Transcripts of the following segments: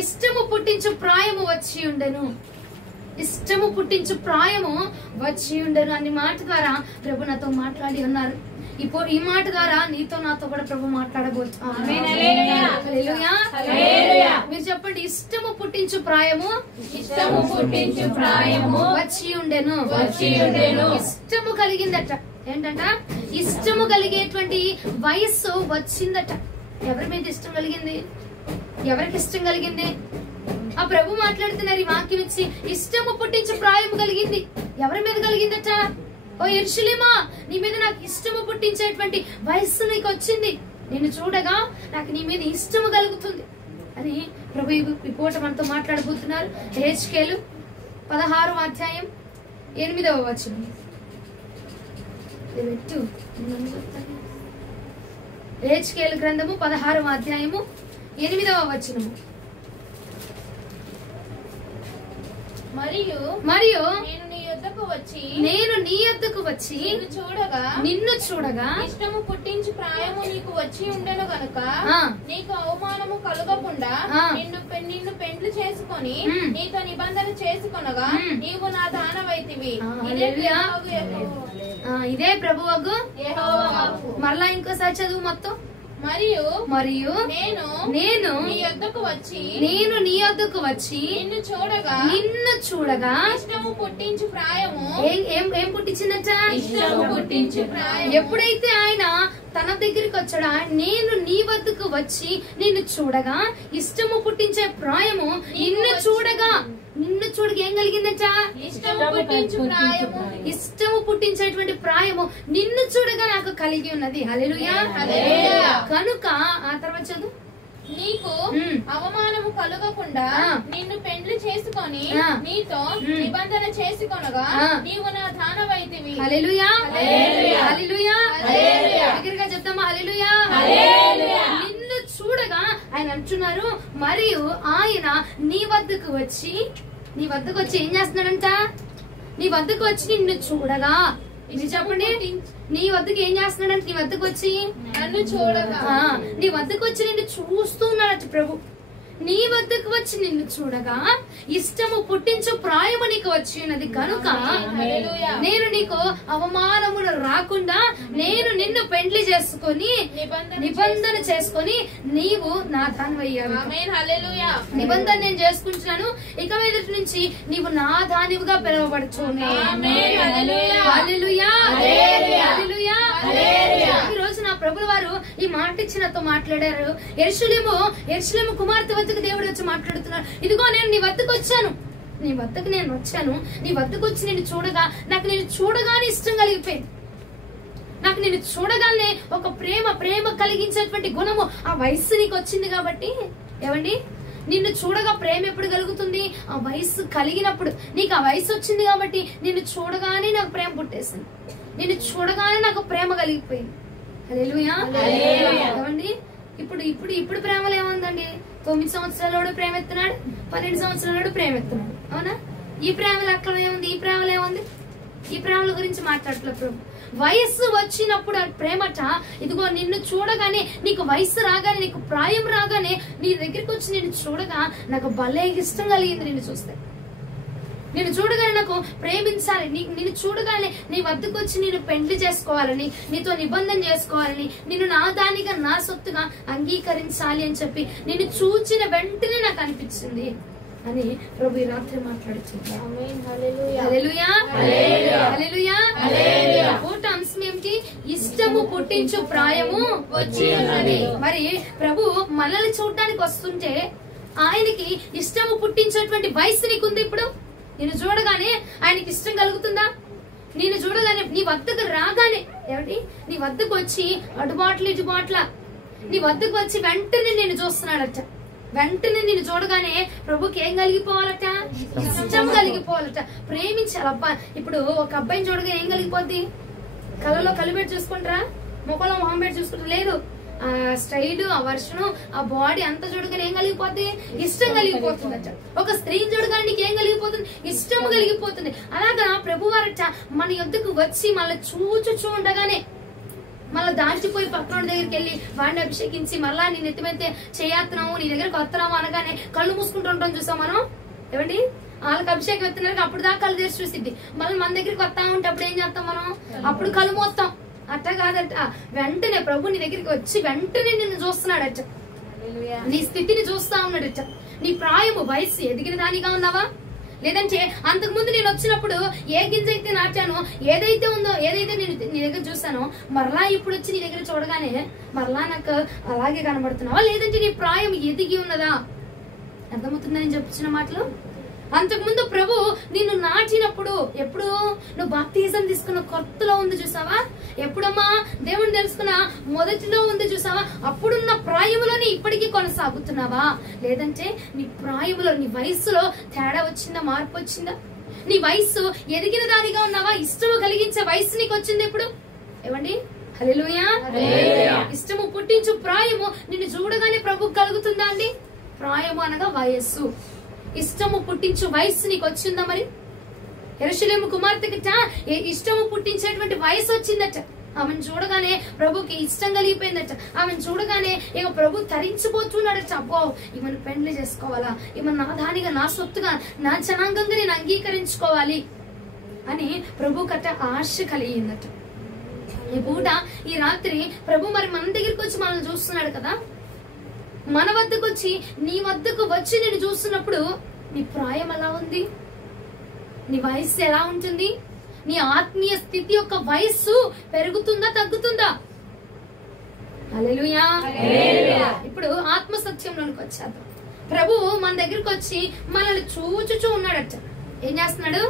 ఇష్టము పుట్టించు ప్రాయము వచ్చి ఉండెను. ఇష్టము పుట్టించు ప్రాయము వచ్చి ఉండెను అనే మాట ద్వారా ప్రభు నాతో మాట్లాడి ఉన్నారు. ఇప్పుడు ఈ మాట ద్వారా నీతో నాతో కూడా ప్రభు మాట్లాడబోతున్నారు. మీరు చెప్పండి, ఇష్టము పుట్టించు ప్రాయము వచ్చి ఉండెను. ఇష్టము కలిగిందట. ఏంటంట? ఇష్టము కలిగేటువంటి వయస్సు వచ్చిందట. ఎవరి మీద ఇష్టం కలిగింది? ఎవరికి ఇష్టం కలిగింది? ఆ ప్రభు మాట్లాడుతున్నారు ఈ వాక్యం ఇచ్చి, ఇష్టము పుట్టించు ప్రాయము కలిగింది. ఎవరి మీద కలిగిందట? ఓ యెరూషలేమా, నీ మీద నాకు ఇష్టము పుట్టించేటువంటి వయస్సు నీకు వచ్చింది. నిన్ను చూడగా నాకు నీ మీద ఇష్టము కలుగుతుంది అని ప్రభు ఈ పూట మనతో మాట్లాడబోతున్నారు. యెహెజ్కేలు 16వ అధ్యాయం 8వ వచనం. యెహెజ్కేలు గ్రంథము 16వ అధ్యాయము 8వ వచనము. మరియు నేను నీ యొద్దకు వచ్చి నిన్ను చూడగా ఇష్టము పుట్టించి ప్రాయము నీకు వచ్చి ఉండను గనుక నీకు అవమానము కలుగకుండా నిన్ను పెండ్లు చేసుకొని నీతో నిబంధన చేసుకొనగా నీవు నా దానవైతివి. ఇదే ప్రభువగు మరలా ఇంకోసారి చదువు మొత్తం. మరియు నేను నీ యొద్దకు వచ్చి నిన్ను చూడగా ఇష్టము పుట్టించు ప్రాయము ఏం పుట్టించిందట? ఇష్టము పుట్టించు ప్రాయము. ఎప్పుడైతే ఆయన తన దగ్గరికి వచ్చాడు, నేను నీ వద్దకు వచ్చి నిన్ను చూడగా ఇష్టము పుట్టించే ప్రాయము నిన్ను చూడగా ఏం కలిగిందట? ఇష్టము పుట్టించు ప్రాయము. ఇష్టము పుట్టించేటువంటి ప్రాయము నిన్ను చూడగా నాకు కలిగి ఉన్నది. హల్లెలూయా. కనుక ఆ తర్వాత చదువు. నీకు అవమానము కలుగకుండా నిన్ను పెండ్లి చేసుకొని నీతో నిబంధన చేసుకొనగా నీవు నా దానవైతివి. హల్లెలూయా. హల్లెలూయా. దగ్గరగా చెప్తామా? హల్లెలూయా. నిన్ను చూడగా ఆయన అంటున్నారు. మరియు ఆయన నీ వద్దకు వచ్చి ఏం చేస్తున్నాడంట? నీ వద్దకు వచ్చి నిన్ను చూడగా. మీరు చెప్పండి, నీ వద్దకు ఏం చేస్తున్నాడంటే? నీ వద్దకు వచ్చి నన్ను చూడగా, నీ వద్దకు వచ్చి నిన్ను చూస్తూ ఉన్నాడట ప్రభు. నీ వద్దకు వచ్చి నిన్ను చూడగా ఇష్టము పుట్టించు ప్రాయము నీకు వచ్చి ఉన్నది కనుక నేను నీకు అవమానములు రాకుండా నేను నిన్ను పెండ్లి చేసుకొని నిబంధన చేసుకొని నీవు నా దానివయ్యావు. నిబంధన నేను చేసుకుంటున్నాను. ఇక మీద నుంచి నీవు నా దానివిగా పిలువబడుచు. ఈ రోజు నా ప్రభుల వారు ఈ మాట ఇచ్చినతో మాట్లాడారు. యెరూషలేము కుమార్తె వద్దకు దేవుడు వచ్చి మాట్లాడుతున్నారు. ఇదిగో నేను నీ వద్దకు వచ్చాను, నీ వద్దకు వచ్చి నేను చూడగా నాకు నేను చూడగానే ఇష్టం కలిగిపోయింది. నాకు నేను చూడగానే ఒక ప్రేమ కలిగించేటువంటి గుణము ఆ వయస్సు నీకు వచ్చింది. కాబట్టి ఏమండి, నిన్ను చూడగా ప్రేమ ఎప్పుడు కలుగుతుంది? ఆ వయస్సు కలిగినప్పుడు. నీకు ఆ వయసు వచ్చింది కాబట్టి నిన్ను చూడగానే నాకు ప్రేమ పుట్టేసింది. నిన్ను చూడగానే నాకు ప్రేమ కలిగిపోయింది. హల్లెలూయా. ఏమండి, ఇప్పుడు ప్రేమలు ఏముందండి? 9 సంవత్సరాలు ప్రేమ ఎత్తున్నాడు, 12 సంవత్సరాలు ప్రేమ ఎత్తున్నాడు. అవునా? ఈ ప్రేమలు అక్కడ ఏముంది? ఈ ప్రేమల గురించి మాట్లాడట్లేదు ప్రభు. వయస్సు వచ్చినప్పుడు ఆ ప్రేమట, ఇదిగో నిన్ను చూడగానే, నీకు వయస్సు రాగానే, నీకు ప్రాయం రాగానే నీ దగ్గరికి వచ్చి నిన్ను చూడగా నాకు భలే ఇష్టం కలిగింది. నిన్ను చూస్తే, నిన్ను చూడగానే నాకు ప్రేమించాలి. నిన్ను చూడగానే నీ వద్దకు వచ్చి నేను పెండ్లి చేసుకోవాలని, నీతో నిబంధన చేసుకోవాలని, నిన్ను నా దానిగా నా సొత్తుగా అంగీకరించాలి అని చెప్పి నిన్ను చూచిన వెంటనే నాకు అనిపించింది అని ప్రభు ఈ రాత్రి మాట్లాడుతుంది. అంశం ఏమిటి? ఇష్టము పుట్టించు ప్రాయము వచ్చి ఉన్నది. మరి ప్రభు మనల్ని చూడటానికి వస్తుంటే ఆయనకి ఇష్టము పుట్టించేటువంటి వయసు నీకుంది. ఇప్పుడు నిన్ను చూడగానే ఆయనకి ఇష్టం కలుగుతుందా? నిన్ను చూడగానే, నీ వద్దకు రాగానే, ఏమిటి, నీ వద్దకు వచ్చి అడుబాట్ల ఇటుబాట్ల నీ వద్దకు వచ్చి వెంటనే నేను చూస్తున్నాడట. వెంటనే నేను చూడగానే ప్రభుకి ఏం కలిగిపోవాలట? ఇష్టం కలిగిపోవాలట. ప్రేమించాలి. అబ్బా, ఇప్పుడు ఒక అబ్బాయిని చూడగా ఏం కలిగిపోద్ది? కళ్ళలో కలిపెట్టి చూసుకుంటారా? మొక్కలో మొహం పెట్టి చూసుకుంటారా? లేదు. ఆ స్టైల్, ఆ వర్షను, ఆ బాడీ అంతా చూడగానే ఏం కలిగిపోద్ది? ఇష్టం కలిగిపోతుందట. ఒక స్త్రీని చూడగానే నీకు ఏం కలిగిపోతుంది? ఇష్టం కలిగిపోతుంది. అలాగా ప్రభు వారట మన యొద్దకు వచ్చి మళ్ళీ చూడగానే మళ్ళీ దాచిపోయి పక్కన దగ్గరికి వెళ్ళి వాడిని అభిషేకించి మళ్ళా నీ నెత్తిమైతే చేయత్తున్నాము నీ దగ్గరకు వస్తున్నాము అనగానే కళ్ళు మూసుకుంటూ ఉంటాం చూసాం మనం. ఏమండి వాళ్ళకి అభిషేకం ఎత్తున్నారు అప్పుడు దాకా కళ్ళు తెరిచి చూసిద్ది. మళ్ళీ మన దగ్గరికి వస్తా ఉంటే అప్పుడు ఏం చేస్తాం మనం? అప్పుడు కళ్ళు మోస్తాం. అట్ట కాదట, వెంటనే ప్రభు నీ దగ్గరికి వచ్చి వెంటనే నిన్ను చూస్తున్నాడట, నీ స్థితిని చూస్తా ఉన్నాడట. నీ ప్రాయము వయసు ఎదిగిన దానిగా ఉన్నావా? లేదంటే అంతకు ముందు నేను వచ్చినప్పుడు ఏ గింజ అయితే నాటానో ఏదైతే ఉందో ఏదైతే నేను నీ దగ్గర చూసానో మరలా ఇప్పుడు వచ్చి నీ దగ్గర చూడగానే మరలా నాకు అలాగే కనబడుతున్నావా? లేదంటే నీ ప్రాయం ఎదిగి ఉన్నదా? అర్థమవుతుందని చెప్పుచున్న మాటలు. అంతకు ముందు ప్రభు నిన్ను నాటినప్పుడు ఎప్పుడు నువ్వు బాప్తిజం తీసుకున్న కొత్తలో ఉంది చూసావా? ఎప్పుడమ్మా దేవుని తెలుసుకున్న మొదటిలో ఉంది చూసావా? అప్పుడున్న ప్రాయములోని ఇప్పటికీ కొనసాగుతున్నావా? లేదంటే నీ ప్రాయములో నీ వయస్సులో తేడా వచ్చిందా? మార్పు వచ్చిందా? నీ వయస్సు ఎదిగిన దానిగా ఉన్నావా? ఇష్టము కలిగించే వయస్సు నీకు వచ్చింది ఇప్పుడు. ఏమండి హల్లెలూయా. ఇష్టము పుట్టించు ప్రాయము నిన్ను చూడగానే ప్రభుకు కలుగుతుందా అండి? ప్రాయము అనగా వయస్సు. ఇష్టము పుట్టించు వయస్సు నీకు వచ్చిందా? మరి యెరూషలేము కుమార్తెకిట ఇష్టము పుట్టించేటువంటి వయసు వచ్చిందట. ఆమెను చూడగానే ప్రభుకి ఇష్టం కలిగిపోయిందట. ఆమెను చూడగానే ఇక ప్రభు తరించిపోతున్నాడట. అబ్బో ఈమెను పెండ్లి చేసుకోవాలా, ఈమెను నా దానిగా నా సొత్తుగా నా జనాంగంగా నేను అంగీకరించుకోవాలి అని ప్రభు కట్ట ఆశ కలిగిందట. ఈ పూట ఈ రాత్రి ప్రభు మరి మన దగ్గరికి వచ్చి మనల్ని చూస్తున్నాడు కదా. మన వద్దకు వచ్చి నీ వద్దకు వచ్చి నేను చూస్తున్నప్పుడు నీ ప్రాయం ఎలా ఉంది? నీ వయస్సు ఎలా ఉంటుంది? నీ ఆత్మీయ స్థితి యొక్క వయస్సు పెరుగుతుందా తగ్గుతుందా? హల్లెలూయా. ఇప్పుడు ఆత్మ సత్యంలోనికి వచ్చేద్దాం. ప్రభు మన దగ్గరికి వచ్చి మనల్ని చూచుచూ ఉన్నాడట. ఏం చేస్తున్నాడు?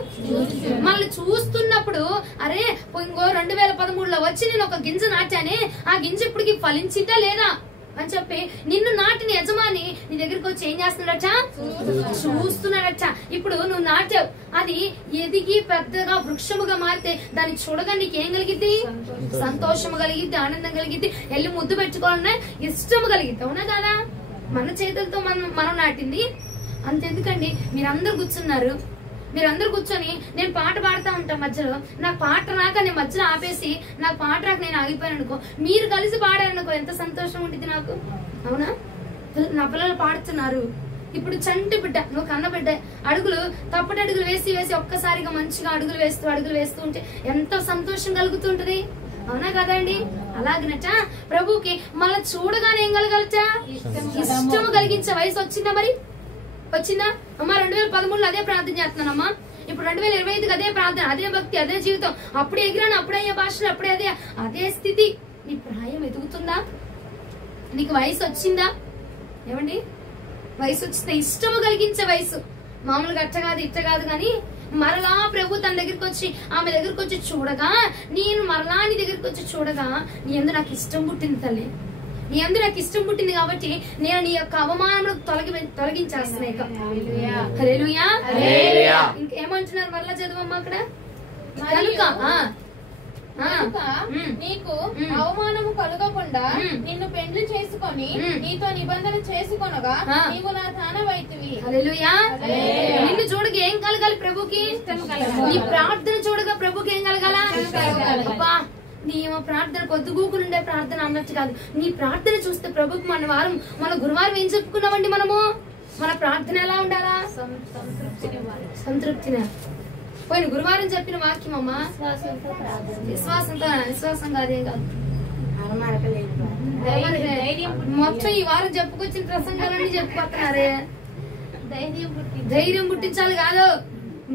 మనల్ని చూస్తున్నప్పుడు అరే ఇంకో 2013లో వచ్చి నేను ఒక గింజ నాటానే, ఆ గింజ ఇప్పటికి ఫలించిందా లేదా అని చెప్పి నిన్ను నాటిన యజమాని నీ దగ్గరికి వచ్చి ఏం చేస్తున్నాడట? చూస్తున్నాడట. ఇప్పుడు నువ్వు నాటావు, అది ఎదిగి పెద్దగా వృక్షముగా మారితే దాన్ని చూడగా నీకేం కలిగిద్ది? సంతోషము కలిగిద్ది, ఆనందం కలిగిద్ది, వెళ్ళి ముద్దు పెట్టుకోవాలన్నా ఇష్టము కలిగిద్ది. అవునా కాదా? మన చేతులతో మనం నాటింది. అంతెందుకండి మీరందరూ కూర్చున్నారు, మీరందరూ కూర్చొని నేను పాట పాడుతా ఉంటాం మధ్యలో, నాకు పాట రాక నేను మధ్యలో ఆపేసి నాకు పాట రాక నేను ఆగిపోయాను అనుకో, మీరు కలిసి పాడారనుకో ఎంత సంతోషం ఉంటుంది నాకు. అవునా? నా పిల్లలు పాడుతున్నారు, ఇప్పుడు చంటి బిడ్డ నువ్వు కన్న బిడ్డ అడుగులు తప్పటి అడుగులు వేసి వేసి ఒక్కసారిగా మంచిగా అడుగులు వేస్తూ ఉంటే ఎంతో సంతోషం కలుగుతుంటది. అవునా కదండి? అలాగనట ప్రభుకి మళ్ళీ చూడగానే ఏం కలగలట? ఇష్టము కలిగించే వయసు వచ్చిందా? మరి వచ్చిందా అమ్మా? 2013లో అదే ప్రార్థన చేస్తున్నానమ్మా, ఇప్పుడు 2025కి అదే ప్రార్థన, అదే భక్తి, అదే జీవితం. అప్పుడే ఎగిరాను, అప్పుడే అయ్యే భాషలు, అప్పుడే అదే స్థితి. నీ ప్రాయం ఎదుగుతుందా? నీకు వయసు వచ్చిందా? ఏమండి వయసు వచ్చిందా? ఇష్టము కలిగించే వయసు. మామూలుగా అట్ట కాదు ఇట్ట కాదు కానీ మరలా ప్రభు తన దగ్గరికి వచ్చి ఆమె దగ్గరికి వచ్చి చూడగా, నేను మరలా నీ దగ్గరికి వచ్చి చూడగా నీ యందు నాకు ఇష్టం పుట్టింది తల్లి, నీ అందు నాకు ఇష్టం పుట్టింది కాబట్టి నేను నీ యొక్క అవమానములకు తొలగించేస్తున్నాయి. హల్లెలూయా. ఇంకేమంటున్నారు మరలా చదువమ్మా అక్కడ. నీకు అవమానము కలుగకుండా నిన్ను పెండ్లి చేసుకొని నీతో నిబంధన చేసుకొనగా నీవు నా దానవైతివి. హల్లెలూయా. నిన్ను చూడగా ఏం కలగాలి ప్రభుకి? నీ ప్రార్థన చూడగా ప్రభుకి ఏం కలగాల? అబ్బా నీ ప్రార్థన పొద్దుగూకులుండే ప్రార్థన అన్నట్టు కాదు, నీ ప్రార్థన చూస్తే ప్రభుకి మన గురువారం ఏం చెప్పుకున్నామండి మనము? మన ప్రార్థన ఎలా ఉండాలా? సంతృప్తినే. పోయిన గురువారం చెప్పిన వాక్యం అమ్మా విశ్వాసం కాదేం కాదు. మొత్తం ఈ వారం చెప్పుకొచ్చిన ప్రసంగాలన్నీ చెప్పుకొస్తున్నారే. ధైర్యం పుట్టించాలి కాదు,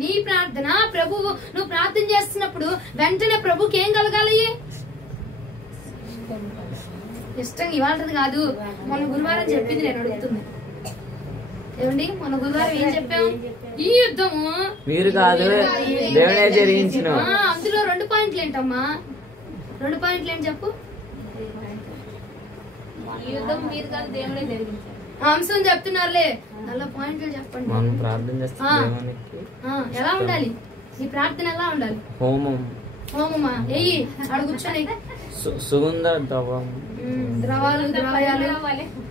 నీ ప్రార్థన ప్రభువు నువ్వు ప్రార్థన చేస్తున్నప్పుడు వెంటనే ప్రభుకి ఏం కలగాలి? ఇష్టం ఇవాళది కాదు, మొన్న గురువారం చెప్పింది నేను అడుగుతుంది. ఏమండి మొన్న గురువారం ఏం చెప్పాం? ఈ యుద్ధము మీరు కాదు దేవుడే జరిగించిన. అందులో 2 పాయింట్లు ఏంటమ్మా? 2 పాయింట్లు ఏంటి చెప్పు? యుద్ధం మీరు కాదు దేవుడే జరిగించారు. అంశం చెప్తున్నారులే, 4 పాయింట్లు చెప్పండి. మనం ప్రార్థన చేస్తాం. ఎలా ఉండాలి నీ ప్రార్థన? ఎలా ఉండాలి? హోమమా ఎయ్యి అడుగుచ్చని సుగంధ ద్రవాయాలు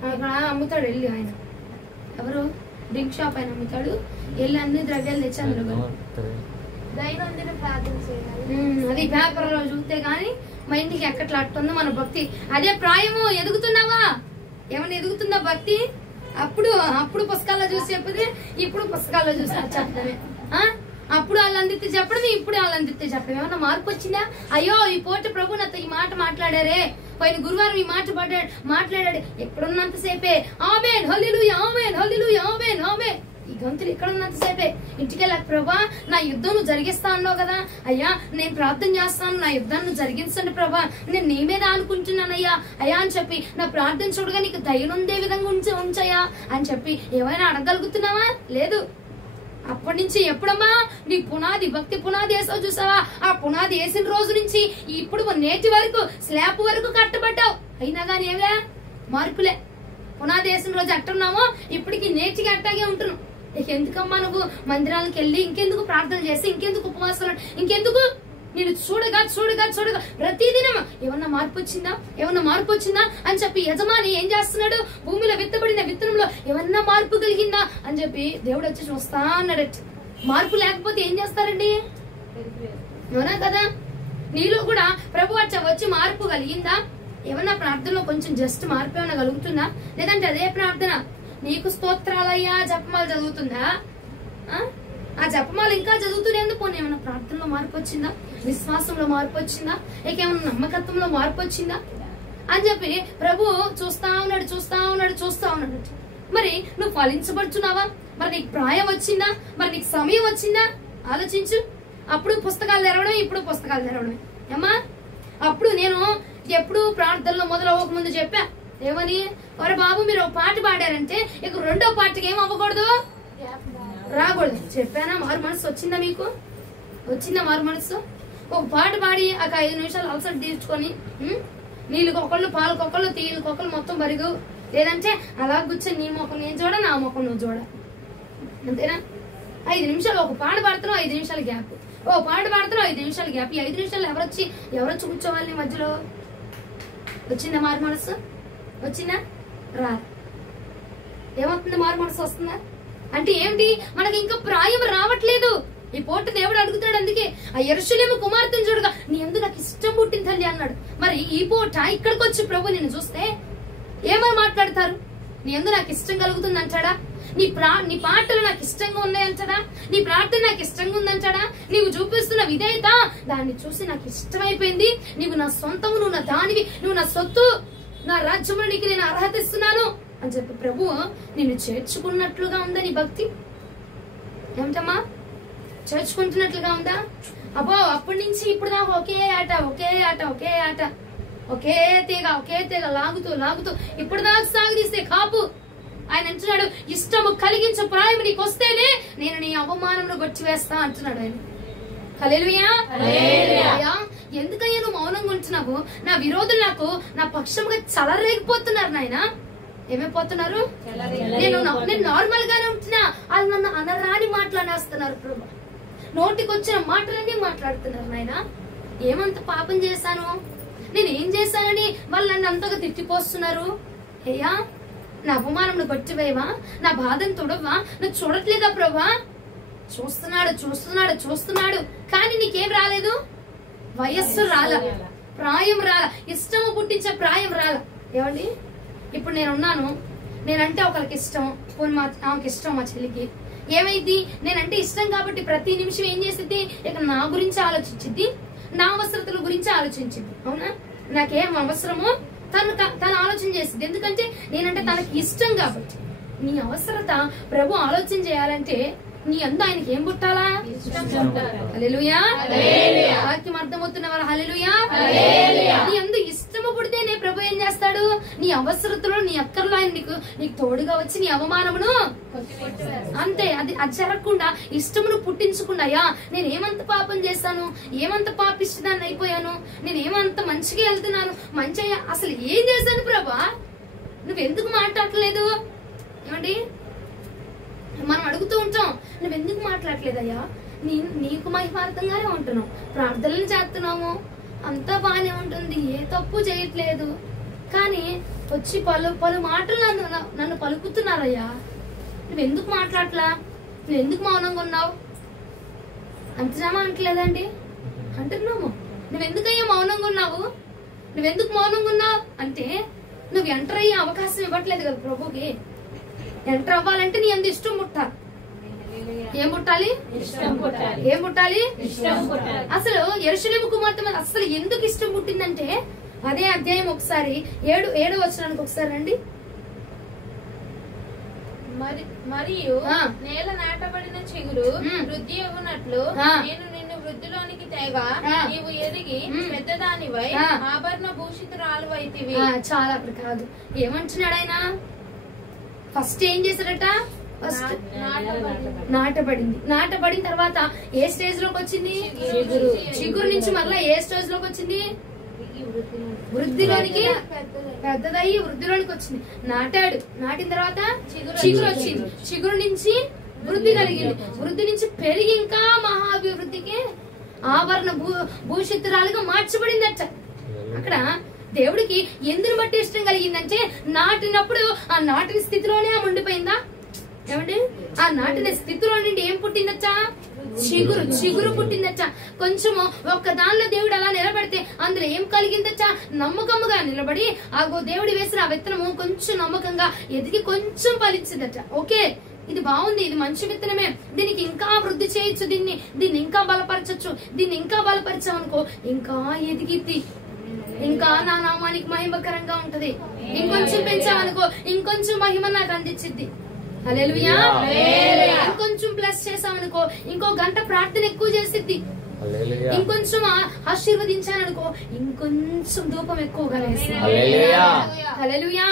అక్కడ అమ్ముతాడు వెళ్ళి. ఆయన ఎవరు? డ్రింక్ షాప్ ఆయన అమ్ముతాడు, వెళ్ళి అన్ని ద్రవ్యాలు తెచ్చి అందులో దైనందిన ప్రార్థన చేయాలి. అది పేపర్ లో చూస్తే గానీ మైండ్కి ఎక్కట్లా అట్టుందో మన భక్తి. అదే ప్రాయము. ఎదుగుతున్నావా? ఏమన్నా ఎదుగుతుందా భక్తి? అప్పుడు పుస్తకాల్లో చూసి చెప్పేది, ఇప్పుడు పుస్తకాల్లో చూసి చెప్పడమే. అప్పుడు వాళ్ళందితే చెప్పడం, ఇప్పుడు వాళ్ళందితే చెప్పడం. ఏమన్నా మార్పు వచ్చిందా? అయ్యో ఈ పూట ప్రభు నాతో ఈ మాట మాట్లాడారే, పోయిన గురువారం ఈ మాట మాట్లాడాడు. ఎక్కడున్నంతసేపే ఆమేన్ హల్లెలూయా ఆమేన్ హల్లెలూయా ఆమేన్ ఆమేన్ ఈ గంతులు ఇక్కడ ఉన్నంతసేపే. ఇంటికెళ్ళక ప్రభా నా యుద్ధం నువ్వు జరిగిస్తా అన్నావు కదా అయ్యా, నేను ప్రార్థన చేస్తాను, నా యుద్ధాన్ని జరిగించండి ప్రభా, నేను నీ మీద అనుకుంటున్నానయ్యా అయ్యా అని చెప్పి నా ప్రార్థన చూడగా నీకు దయనుందే విధంగా ఉంచయ్యా అని చెప్పి ఏమైనా అడగలుగుతున్నావా? లేదు. అప్పటి నుంచి ఎప్పుడమ్మా నీ పునాది, భక్తి పునాది వేసావు చూసావా? ఆ పునాది వేసిన రోజు నుంచి ఇప్పుడు నేటి వరకు స్లాబ్ వరకు కట్టబడ్డావు. అయినా గానీ ఏమిలే మార్పులే. పునాది వేసిన రోజు అట్టున్నామో ఇప్పటికి నేటికి అట్టాగే ఉంటున్నావు. ఎందుకమ్మా నువ్వు మందిరాలకు వెళ్ళి, ఇంకెందుకు ప్రార్థన చేసి, ఇంకెందుకు ఉపవాసాలు, ఇంకెందుకు నేను చూడగా ప్రతిదినం ఏమన్నా మార్పు వచ్చిందా అని చెప్పి యజమాని ఏం చేస్తున్నాడు? భూమిలో విత్తబడిన విత్తనంలో ఏమన్నా మార్పు కలిగిందా అని చెప్పి దేవుడు వచ్చి చూస్తా అన్నాడట. మార్పు లేకపోతే ఏం చేస్తారండి? అవునా కదా? నీలో కూడా ప్రభు వచ్చి మార్పు కలిగిందా? ఏమన్నా ప్రార్థనలో కొంచెం జస్ట్ మార్పు ఏమన్నా కలుగుతుందా? లేదంటే అదే ప్రార్థన నీకు స్తోత్రాలయ్యా జపమాలు చదువుతుందా? ఆ జపమాలు ఇంకా చదువుతూనే పోనీ ఏమన్నా ప్రార్థనలో మార్పు వచ్చిందా? విశ్వాసంలో మార్పు వచ్చిందా? ఏకేమన్నా నమ్మకత్వంలో మార్పు వచ్చిందా అని చెప్పి ప్రభు చూస్తా ఉన్నాడు. మరి నువ్వు ఫలించబడుచున్నావా? మరి నీకు ప్రాయం వచ్చిందా? మరి నీకు సమయం వచ్చిందా? ఆలోచించు. అప్పుడు పుస్తకాలు తెరవడం, ఇప్పుడు పుస్తకాలు తెరవడమే. అమ్మా అప్పుడు నేను ఎప్పుడు ప్రార్థనలో మొదలవ్వక ముందు చెప్పా ఏమని, ఒరే బాబు మీరు ఒక పాట పాడారంటే ఇక రెండో పాటకి ఏం అవ్వకూడదు, రాకూడదు చెప్పానా? మారు మనసు వచ్చిందా మీకు? వచ్చిందా మారు మనసు? ఒక పాట పాడి ఒక 5 నిమిషాలు అలసట తీర్చుకొని నీళ్ళు కొక్కళ్ళు, పాలు కొక్కళ్ళు, తీలు కొక్కలు మొత్తం బరుగు, లేదంటే అలా కూర్చొని నీ ముఖం నేను చూడ, నా ముఖం నువ్వు చూడ, అంతేనా? 5 నిమిషాలు ఒక పాట పాడుతున్నావు, 5 నిమిషాల గ్యాప్, ఓ పాట పాడుతున్నావు 5 నిమిషాల గ్యాప్. ఈ 5 నిమిషాలు ఎవరొచ్చి కూర్చోవాలి నీ మధ్యలో? వచ్చిందా మారు మనసు? వచ్చిందా? రా. ఏమవుతుంది? మారు మనసు వస్తుందా? అంటే ఏమిటి? మనకి ఇంకా ప్రాయం రావట్లేదు. ఈ పూట దేవుడు అడుగుతాడు. అందుకే ఆ యెరూషలేము కుమార్తెను చూడగా నీ యందు నాకు ఇష్టం పుట్టింది తల్లి అన్నాడు. మరి ఈ పూట ఇక్కడికి వచ్చి ప్రభు నిన్ను చూస్తే ఏమని మాట్లాడతారు? నీ యందు నాకు ఇష్టం కలుగుతుంది అంటాడా? నీ పాటలు నాకు ఇష్టంగా ఉన్నాయంటాడా? నీ ప్రార్థన నాకు ఇష్టంగా ఉందంటాడా? నీవు చూపిస్తున్న విధేయత దాన్ని చూసి నాకు ఇష్టమైపోయింది. నీవు నా సొంతము, నువ్వు నా దానివి, నువ్వు నా సొత్తు, నా రాజ్యంలో నీకు నేను అర్హత ఇస్తున్నాను అని చెప్పి ప్రభు నిన్ను చేర్చుకున్నట్లుగా ఉందా నీ భక్తి? ఏమిటమ్మా చేర్చుకుంటున్నట్లుగా ఉందా? అబ్బో అప్పటి నుంచి ఇప్పుడు దాకా ఒకే ఆట, ఒకే తీగ లాగుతూ ఇప్పుడు దాకా సాగదీస్తే కాపు. ఆయన అంటున్నాడు, ఇష్టము కలిగించే ప్రాయం నీకు వస్తేనే నేను నీ అవమానంలో గొచ్చివేస్తా అంటున్నాడు ఆయన. హల్లెలూయా. ఎందుకయ్యా నువ్వు మౌనంగా ఉంటున్నావు? నా విరోధులు నా పక్షంగా చలరేగిపోతున్నారు నాయన. ఏమైపోతున్నారు? నేను నార్మల్ గానే ఉంటున్నా, వాళ్ళు నన్ను అనరాని మాట్లాడేస్తున్నారు ప్రభు. నోటికి వచ్చిన మాటలన్నీ మాట్లాడుతున్నారు నాయన. ఏమంత పాపం చేశాను, నేను ఏం చేశానని వాళ్ళు నన్ను అంతగా తిట్టిపోస్తున్నారు? అయ్యా నా అవమానం కొట్టివేవా? నా బాధను తొడవా? నువ్వు చూడట్లేదా ప్రభా? చూస్తున్నాడు కానీ నీకేం రాలేదు? వయస్సు రాల, ప్రాయం రాల, ఇష్టము పుట్టించే ప్రాయం రాల. ఏమండి ఇప్పుడు నేనంటే ఒకరికి ఇష్టం, ఆమెకి ఇష్టం, మా చెల్లికి ఏమైంది? నేనంటే ఇష్టం కాబట్టి ప్రతి నిమిషం ఏం చేసిద్ది? ఇక నా గురించి ఆలోచించిద్ది, నా అవసరతల గురించి ఆలోచించింది. అవునా? నాకేం అవసరమో తను ఆలోచన చేసింది. ఎందుకంటే నేనంటే తనకి ఇష్టం కాబట్టి. నీ అవసరత ప్రభు ఆలోచన చేయాలంటే నీ అందు ఆయనకి ఏం పుట్టాలా? హల్లెలూయా. వాక్యం అర్థమవుతున్న వారు హల్లెలూయా. నీ అందు ఇష్టము పుడితేనే ప్రభు ఏం చేస్తాడు? నీ అవసరతలో, నీ అక్కర్లో ఆయన నీకు తోడుగా వచ్చి నీ అవమానమును అంతే అది జరగకుండా ఇష్టమును పుట్టించుకున్నాయా? నేను ఏమంత పాపం చేశాను, ఏమంత పాపిష్టిదాన్ని అయిపోయాను, నేను ఏమంత మంచిగా వెళ్తున్నాను, మంచిగా అసలు ఏం చేశాను ప్రభా? నువ్వెందుకు మాట్లాడలేదు? ఏమండి మనం అడుగుతూ ఉంటాం, నువ్వెందుకు మాట్లాడలేదయ్యా? నీకు మహిమార్థంగానే ఉంటున్నావు, ప్రార్థనలు చేస్తున్నాము, అంతా బాగానే ఉంటుంది, ఏ తప్పు చేయట్లేదు, కానీ వచ్చి పలు మాటలు నన్ను పలుకుతున్నారయ్యా. నువ్వెందుకు మాట్లాడలా? నువ్వెందుకు మౌనంగా ఉన్నావు? అంటున్నామా అంటలేదండి? అంటున్నాము. నువ్వెందుకయ్యా మౌనంగా ఉన్నావు? నువ్వెందుకు మౌనంగా ఉన్నావు అంటే నువ్వు ఎంటర్ అయ్యే అవకాశం ఇవ్వట్లేదు కదా ప్రభుకి. ఎంటర్ అవ్వాలంటే నీ అంత ఇష్టం పుట్టాలి. ఏం పుట్టాలి? ఏం పుట్టాలి? అసలు యెరూషలేము కుమార్తె మీద అసలు ఎందుకు ఇష్టం పుట్టిందంటే అదే అధ్యాయం ఒకసారి 7 వచనానికి ఒకసారి రండి. మరియు నేల నాటబడిన చిగురు వృద్ధి అవ్వనట్లు నేను నిన్ను వృద్ధిలోనికి తేగా నీవు ఎదిగి పెద్దదానివై ఆభరణ భూషితురాలువైతివి. చాలా అప్పుడు కాదు, ఏమంటున్నాడు ఆయన? ఫస్ట్ ఏం చేశాడట? ఫస్ట్ నాటబడింది. నాటబడిన తర్వాత ఏ స్టేజ్ లోకి వచ్చింది? చిగురు నుంచి మళ్ళా ఏ స్టేజ్ లోకి వచ్చింది? వృద్ధిలోనికి, పెద్దదయ్యి వృద్ధిలోనికి వచ్చింది. నాటాడు, నాటిన తర్వాత చిగురు వచ్చింది. చిగురు నుంచి వృద్ధి కలిగింది. వృద్ధి నుంచి పెరిగి ఇంకా మహాభివృద్ధికి ఆభరణ భూషితురాలుగా మార్చబడిందట. అక్కడ దేవుడికి ఎందుని బట్టి ఇష్టం కలిగిందంటే నాటినప్పుడు ఆ నాటిన స్థితిలోనే ఆమె ఉండిపోయిందా? ఏమండి? ఆ నాటిన స్థితిలో నుండి ఏం పుట్టిందచ్చా? చిగురు పుట్టిందచ్చ. కొంచెము ఒక్క దానిలో దేవుడు అలా నిలబడితే అందులో ఏం కలిగిందచ్చా? నమ్మకముగా నిలబడి ఆగో దేవుడు వేసిన ఆ విత్తనము కొంచెం నమ్మకంగా ఎదిగి కొంచెం ఫలించిందట. ఓకే, ఇది బాగుంది, ఇది మంచి విత్తనమే, దీనికి ఇంకా వృద్ధి చేయొచ్చు, దీన్ని ఇంకా బలపరచచ్చు, దీన్ని ఇంకా బలపరిచామనుకో ఇంకా ఎదిగిద్ది, ఇంకా నా నామానికి మహిమకరంగా ఉంటది. ఇంకొంచెం పెంచామనుకో ఇంకొంచెం మహిమ నాకు అందించిద్ది. హల్లెలూయా. ఇంకొంచెం ప్లస్ చేసామనుకో ఇంకో గంట ప్రార్థన ఎక్కువ చేసిద్ది. ఇంకొంచెం ఆశీర్వదించాననుకో ఇంకొంచెం ధూపం ఎక్కువగా వేస్తుంది. హల్లెలూయా.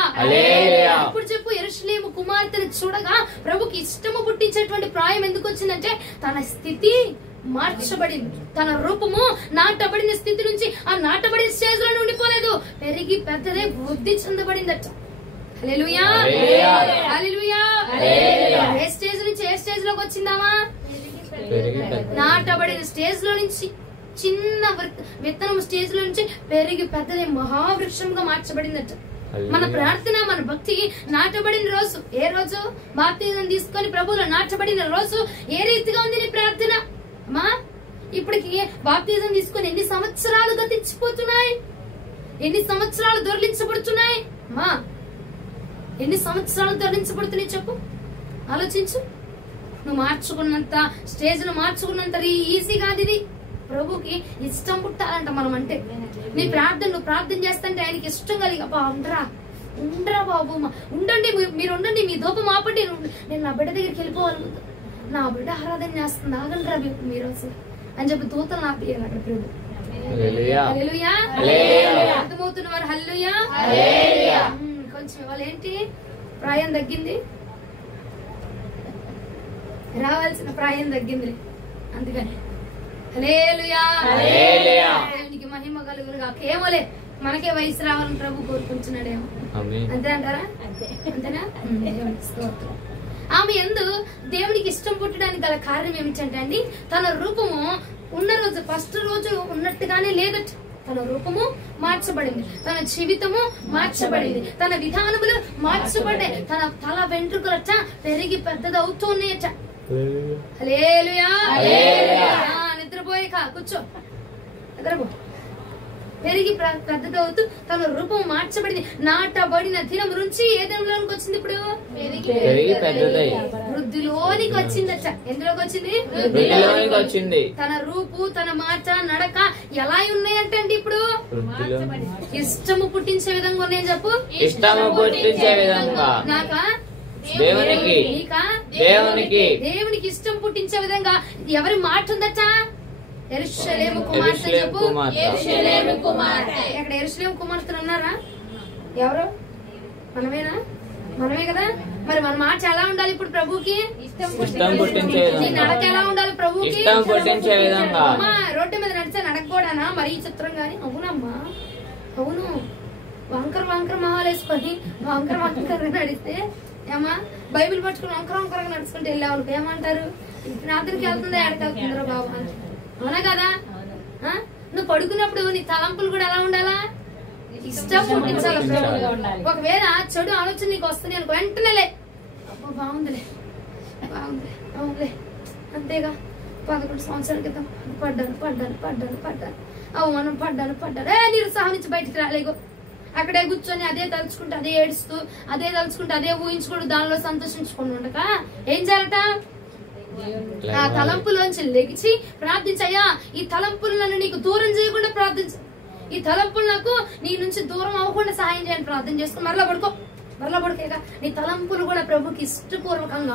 ఇప్పుడు చెప్పు, యెరూషలేము కుమార్తెను చూడగా ప్రభుకి ఇష్టము పుట్టించేటువంటి ప్రాయం ఎందుకు వచ్చిందంటే తన స్థితి మార్చబడింది. తన రూపము నాటబడిన స్థితి నుంచి ఆ నాటబడిన స్టేజ్ లో ఉండిపోలేదు, పెరిగి పెద్దదే వృద్ధి చెందబడిందట. హల్లెలూయా. హల్లెలూయా. ఏ స్టేజ్ నుంచి ఏ స్టేజ్ లోకి వచ్చిందామా? నాటబడిన స్టేజ్ లో నుంచి, చిన్న విత్తనం స్టేజ్ లో నుంచి పెరిగి పెద్దది మహావృక్షంగా మార్చబడిందట. మన ప్రార్థన, మన భక్తి నాటబడిన రోజు ఏ రోజు? బాప్తిజం తీసుకొని ప్రభువులో నాటబడిన రోజు ఏ రీతిగా ఉంది నీ ప్రార్థన? అమ్మా, ఇప్పటికి బాప్తిజం తీసుకొని ఎన్ని సంవత్సరాలు గతించిపోతున్నాయి? ఎన్ని సంవత్సరాలు దొర్లించబడుతున్నాయి? అమ్మా, ఎన్ని సంవత్సరాలు దొర్లించబడుతున్నాయి చెప్పు, ఆలోచించు. నువ్వు మార్చుకున్నంత స్టేజ్ ను మార్చుకున్నంత ఈజీ కాదు ఇది. ప్రభుకి ఇష్టం పుట్టాలంట మనం అంటే. నీ ప్రార్థన, నువ్వు ప్రార్థన చేస్తుంటే ఆయనకి ఇష్టం కలిగి అబ్బా ఉండరా బాబు, ఉండండి, మీరు ఉండండి, మీ దూపం ఆపండి, నేను నా బిడ్డ దగ్గరికి వెళ్ళిపోవాలి, ముందు నా బిడ్డ ఆరాధన చేస్తుంది, ఆగండిరా మీరు అసలు అని చెప్పి దూతలు ఆపేయాలి అక్కడ ప్రభు. అర్థమవుతున్న వారు హల్లెలూయా. కొంచెం ఇవాళ ఏంటి ప్రాయం తగ్గింది, రావాల్సిన ప్రాయం తగ్గింది, అందుకని హల్లెలూయా. దేవునికి మహిమ కలుగునుగా. కేవలే మనకే వయసు రావాలని ప్రభు కోరుకుంటున్నాడేమో, అంతే అంటారా? అంతేనా? స్తోత్రం. ఆమె యందు దేవునికి ఇష్టం పుట్టడానికి గల కారణం ఏమిటంటే అండి, తన రూపము ఉన్న రోజు, ఫస్ట్ రోజు ఉన్నట్టుగానే లేదట. తన రూపము మార్చబడింది, తన జీవితము మార్చబడింది, తన విధానములు మార్చబడ్డాయి, తన తల వెంట్రుకలట పెరిగి పెద్దదవుతున్నాయట. హల్లెలూయా. నిద్రపోయే కూర్చో, నిద్రపో. పెరిగి పెద్దదవుతూ తన రూపం మార్చబడింది. నాటబడిన దినం నుంచి ఏ దినంలోనికి వచ్చింది? ఇప్పుడు వృద్ధిలోనికి వచ్చిందట. ఎందులోకి వచ్చింది? తన రూపు, తన మాట, నడక ఎలా ఉన్నాయంటే అండి ఇప్పుడు ఇష్టము పుట్టించే విధంగా ఉన్నాయని చెప్పు. ఇష్టము పుట్టించే విధంగా నాకా? దేవునికి. దేవునికి ఇష్టం పుట్టించే విధంగా ఎవరి మాట ఉందట? యెరూషలేము కుమార్తె చెప్పు. ఇక్కడ యెరూషలేము కుమార్తెలు ఉన్నారా? ఎవరు? మనమేనా? మనమే కదా. మరి మన మాట ఎలా ఉండాలి ఇప్పుడు ప్రభుకి? నీ నడక ఎలా ఉండాలి ప్రభుకి? అమ్మా, రోడ్డు మీద నడిచే నడకూడానా మరీ చిత్రంగాని? అవునమ్మా, అవును. వంకర మొహాలు వేసుకొని వంకర నడిస్తే ఏమా, బైబిల్ పట్టుకుని వంకరంగా నడుచుకుంటూ వెళ్ళావు ఏమంటారు? రాత్రికి వెళ్తుందా, ఎక్కడికి వెళ్తుందరా బాబు అని. అవునా కదా? నువ్వు పడుకున్నప్పుడు నీ తలంపులు కూడా ఎలా ఉండాలా? ఇష్టం పుట్టించాలి. ఒకవేళ చెడు ఆలోచన నీకు వస్తుంది అనుకో, వెంటనేలే అబ్బా బాగుందిలే, అవునులే, అంతేగా. 11 సంవత్సరాల క్రితం పడ్డాను అవమానం పడ్డాను నిరుత్సాహం నుంచి బయటికి రాలేగో అక్కడే కూర్చొని అదే తలుచుకుంటూ అదే ఏడుస్తూ అదే తలుచుకుంటూ అదే ఊహించుకుంటూ దానిలో సంతోషించుకుని ఉండక ఏం చేయాలట? ఆ తలంపులోంచి లెగిచి ప్రార్థించయ్యా, ఈ తలంపులు నన్ను నీకు దూరం చేయకుండా ప్రార్థించు, ఈ తలంపులు నాకు నీ నుంచి దూరం అవ్వకుండా సహాయం చేయని ప్రార్థన చేసుకుని మరలా పడుకోక నీ తలంపులు కూడా ప్రభుకి ఇష్టపూర్వకంగా.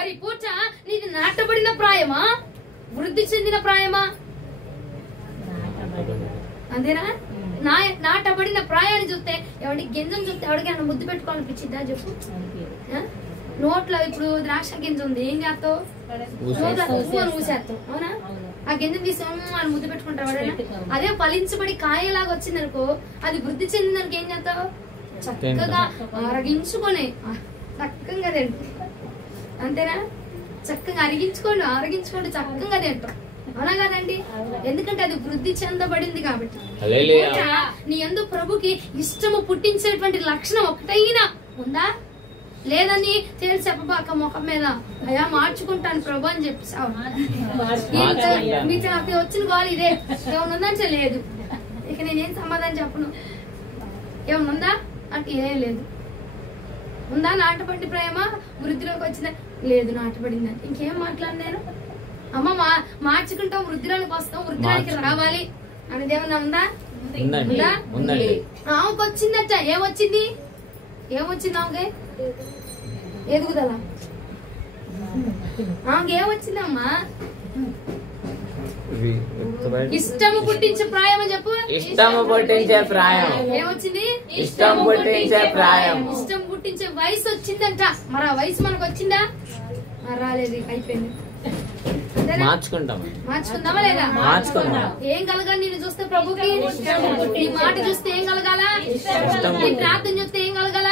మరి పూట నీది నాటబడిన ప్రాయమా, వృద్ధి చెందిన ప్రాయమా? అంతేనా? నాటబడిన ప్రాయాన్ని చూస్తే ఎవరికి గింజను చూస్తే ఎవరికైనా ముద్దు పెట్టుకోవాలనిపించిందా చెప్పు? నోట్లో ఇప్పుడు ద్రాక్ష గింజ ఉంది, ఏం చేస్తావు? నోట్లో ఊసేస్తావు, అవునా? ఆ గింజను తీసాము అని ముద్దు పెట్టుకుంటారు ఎవరైనా? అదే ఫలించబడి కాయలాగా వచ్చింది అనుకో, అది వృద్ధి చెందిందనుకో ఏం చేస్తావు? చక్కగా అరగించుకొని చక్కగా తింటాం, అంతేనా? చక్కగా అరగించుకోండి చక్కగా తింటాం, అవునా కదండి? ఎందుకంటే అది వృద్ధి చెందబడింది కాబట్టి. నీ యందు ప్రభుకి ఇష్టము పుట్టించేటువంటి లక్షణం ఒకటైనా ఉందా? లేదని తేల్చి చెప్పబాక ముఖం మీద అయ్యా మార్చుకుంటాను ప్రభు అని చెప్పేసావు. మీకు నాకు వచ్చిన గోల్ ఇదే, ఏమనుందంటే లేదు. ఇక నేనేం సమాధానం చెప్పను. ఏమనుందా అంటే ఏం లేదు. ఉందా నాటబడి ప్రేమ? వృద్ధిలోకి వచ్చిందా? లేదు నాటబడిందంటే ఇంకేం మాట్లాడు నేను? అమ్మ మార్చుకుంటాం, వృద్ధిలోకి వస్తాం, వృద్ధిలోకి రావాలి అనేది ఏమన్నా ఉందా? ఆమెకు వచ్చిందట. ఏమొచ్చింది ఆమెకి? ఎదుగుదల. ఆమెకి ఏమొచ్చిందమ్మా? ఇష్టము పుట్టించే ప్రాయం అని చెప్పు. ఇష్టము పుట్టించే ప్రాయం. ఏమొచ్చింది? ఇష్టం పుట్టించే ప్రాయం. ఇష్టం పుట్టించే వయసు వచ్చిందంట. మరి ఆ వయసు మనకు వచ్చిందా? రాలేదు, అయిపోయింది. మార్చుకుందామా లేదా? ఏం కలగాలి? నేను చూస్తే ప్రభుకి నీ మాట చూస్తే ఏం కలగాల? నీ ప్రార్థన చూస్తే ఏం కలగాల?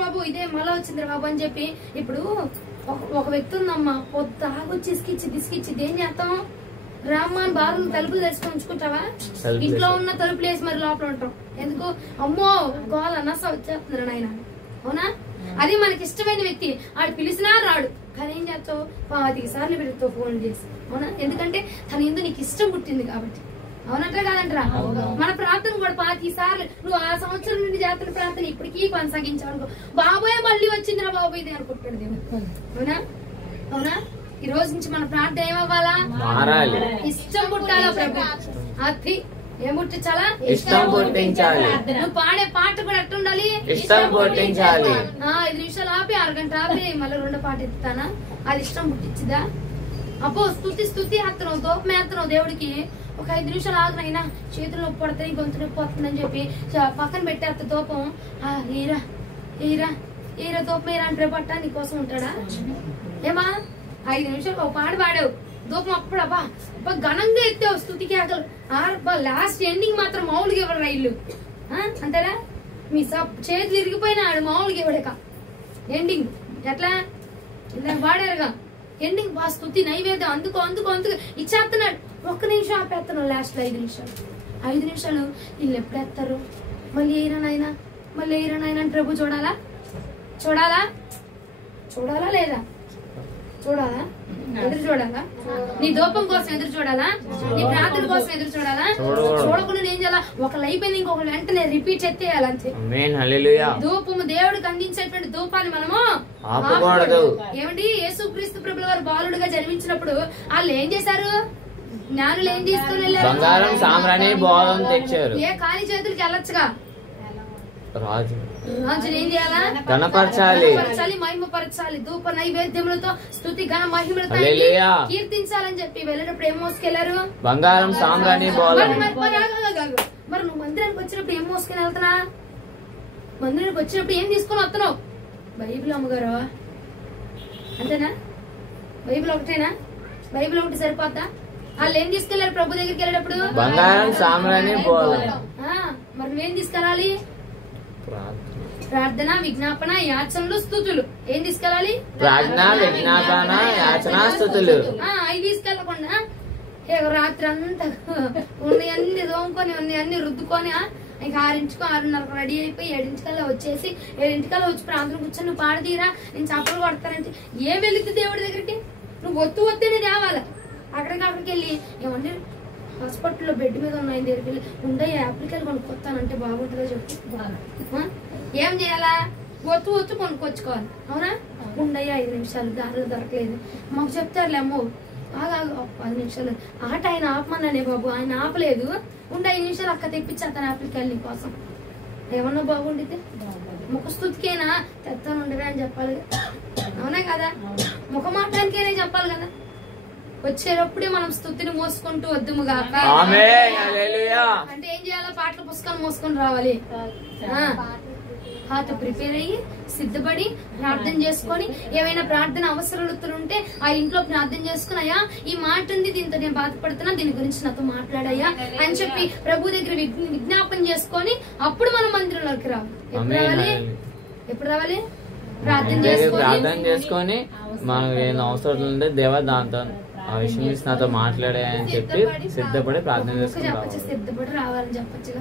బాబు ఇదే మళ్ళా వచ్చింది బాబు అని చెప్పి. ఇప్పుడు ఒక వ్యక్తి ఉందమ్మా, పొద్దాగొచ్చి ఇసుకిచ్చి ఏం చేస్తాం? రామ్మాన్ బారు తలుపులు తెచ్చుకొని ఉంచుకుంటావా? ఇంట్లో ఉన్న తలుపులు వేసి మరి లోపల ఉంటాం. ఎందుకు? అమ్మో గోల నస వచ్చేస్తున్నారు నాయన, అవునా? అది మనకి ఇష్టమైన వ్యక్తి, ఆడు పిలిచినా రాడు, కానీ ఏం చేస్తావు? 10 సార్లు పెడతావు ఫోన్ చేసి, అవునా? ఎందుకంటే తన ఎందుకు నీకు ఇష్టం పుట్టింది కాబట్టి, అవునంటారా కాదంటారా? మన ప్రార్థన కూడా 10 సార్లు నువ్వు ఆ సంవత్సరం నుండి చేస్తున్న ప్రార్థన ఇప్పటికీ కొనసాగించావు అనుకో, బాబోయ్ మళ్ళీ వచ్చిందిరా బాబు ఇది అనుకుంటాడు దేవుడు, అవునా? ఈ రోజు నుంచి మన ప్రార్థన ఏమవ్వాలా? ఇష్టం పుట్టాలా ప్రభు? అది ఏం పుట్టించాలా? ఇష్టం పుట్టించాలి. నువ్వు పాడే పాట కూడా ఎట్టుండాలి? ఇష్టం పుట్టించాలి. 5 నిమిషాలు ఆపి 1 గంట ఆపి మళ్ళీ 2 పాట ఎత్తుతానా? అది ఇష్టం పుట్టించిదా? అబ్బో స్తుతి ఎత్తనం, దూపం ఎత్తనం దేవుడికి. ఒక 5 నిమిషాలు ఆగినైనా చేతులు నొప్పి పడతాయి, గొంతు నొప్పి వస్తుందని చెప్పి పక్కన పెట్టేస్త దూపం. ఈరా దూపం ఈరా అంటే పట్ట నీకోసం ఉంటాడా? ఏమా 5 నిమిషాలు ఒక పాట పాడావు, దూపం అప్పుడు అబ్బా ఘనంగా ఎత్తావు స్తుతికి ఆకలి. లాస్ట్ ఎండింగ్ మాత్రం మామూలుగా ఇవ్వడు రైళ్ళు, అంతేనా? మీ చేతులు ఇరిగిపోయినా ఆడు మామూలుగా ఇవ్వడక ఎండింగ్. ఎట్లా ఇందాక వాడారుగా ఎండింగ్ బా స్తుతి నైవేద్యం అందుకో ఇచ్చేస్తున్నాడు. 1 నిమిషం ఆపేస్తున్నాడు లాస్ట్ 5 నిమిషాలు. 5 నిమిషాలు వీళ్ళు ఎప్పుడు ఎత్తారు? మళ్ళీ ఏరా నాయనా అని ప్రభు చూడాలా లేదా? ఎదురు చూడాలా? నీ దూపం కోసం ఎదురు చూడాలా? నీ ప్రార్థన కోసం ఎదురు చూడాలా? చూడకుండా ఏం చేయాలా? ఒకళ్ళు అయిపోయింది ఇంకొకళ్ళు వెంటనే రిపీట్ ఎత్తేయాలి అంతే. ధూపము దేవుడికి అందించేటువంటి ధూపాన్ని మనము ఏమండి? యేసుక్రీస్తు ప్రభుల వారు బాలుడుగా జన్మించినప్పుడు వాళ్ళు ఏం చేశారు? జ్ఞానులు ఏం తీసుకుని వెళ్ళారు? ఏ ఖాళీ చేతులకి వెళ్ళొచ్చుగా. రాజులు ఏం చేయాలా? కనపరచాలి, మహిమపరచాలి, ధూప నైవేద్యములతో స్తుతి ఘన మహిమలతో కీర్తించాలని చెప్పి వెళ్ళినప్పుడు ఏం మోసుకెళ్లారు? బంగారం సాంబ్రాణి. మరి నువ్వు మందిరానికి వచ్చినప్పుడు ఏం మోసుకుని వెళ్తున్నా? మందిరానికి వచ్చినప్పుడు ఏం తీసుకుని వస్తున్నావు? బైబిల్ అమ్మగారు, అంతేనా? బైబిల్ ఒకటేనా? బైబిల్ ఒకటి సరిపోద్దా? వాళ్ళు ఏం తీసుకెళ్లారు ప్రభు దగ్గరికి వెళ్ళేటప్పుడు? బంగారం సాంబ్రాణి. మరి నువ్వేం తీసుకెళ్ళాలి? ప్రార్థన, విజ్ఞాపన, యాచనలు, స్తుతులు. ఏం తీసుకెళ్ళాలి? ప్రార్థన, విజ్ఞాపన, యాచన, స్తుతులు. అవి తీసుకెళ్ళకుండా రాత్రి అంతా ఉన్నవన్నీ తోముకొని ఉన్నవన్నీ రుద్దుకొని ఇంకా 6ంటికి 6:30 రెడీ అయిపోయి 7ంటికల్లా వచ్చేసి 7ంటికల్లా వచ్చి ప్రాంతం కూర్చొని నువ్వు పాడదీరా నేను చప్పలు కొడతానంటే ఏం వెళుతుంది దేవుడి దగ్గరికి? నువ్వు ఒత్తినే తేవాలి. అక్కడికి వెళ్ళి ఏమంటే హాస్పిటల్లో బెడ్ మీద ఉన్నాయి దగ్గరికి వెళ్ళి ఉండే యాప్లికాయలు కొనుక్కొస్తానంటే బాగుంటుందో చెప్పు. ఏం చేయాలా? ఒత్తు కొనుక్కొచ్చుకోవాలి. అవునా? ఉండయ్యా 5 నిమిషాలు గారెలు దొరకలేదు మాకు చెప్తారులే అమ్మో. 10 నిమిషాలు ఆట ఆయన ఆపమన్నానే బాబు, ఆయన ఆపలేదు. 5 నిమిషాలు అక్క తెప్పించేస్తాను యాప్లికాయలు నీకోసం. ఏమన్నా బాగుండితే ముఖస్థుతికైనా తెస్తాను ఉండవే అని చెప్పాలి. అవునా కదా? ముఖ మాట్లాడానికైనా చెప్పాలి కదా. వచ్చేటప్పుడే మనం స్తుతిని మోసుకుంటూ వద్దుముగాక. అంటే ఏం చేయాలా? పాటల పుస్తకాలు మోసుకొని రావాలి. హార్ట్ ప్రిపేర్ అయ్యి సిద్ధపడి ప్రార్థన చేసుకొని ఏమైనా ప్రార్థన అవసరాలు ఉంటే ఆ ఇంట్లో ప్రార్థన చేసుకుని అయ్యా ఈ మాట ఉంది, దీంతో నేను బాధపడుతున్నా, దీని గురించి నాతో మాట్లాడయ్యా అని చెప్పి ప్రభు దగ్గర విజ్ఞాపన చేసుకొని అప్పుడు మనం మందిరంలోకి రావాలి. ఎప్పుడు రావాలి? ప్రార్థన చేసుకొని మనకు ఏమైనా అవసరం ఉంటే దేవా దాంతో ఆ విషయం గురించి నాతో మాట్లాడే అని చెప్పి సిద్ధపడి ప్రార్థన చేసుకుని సిద్ధపడి రావాలని చెప్పచ్చుగా.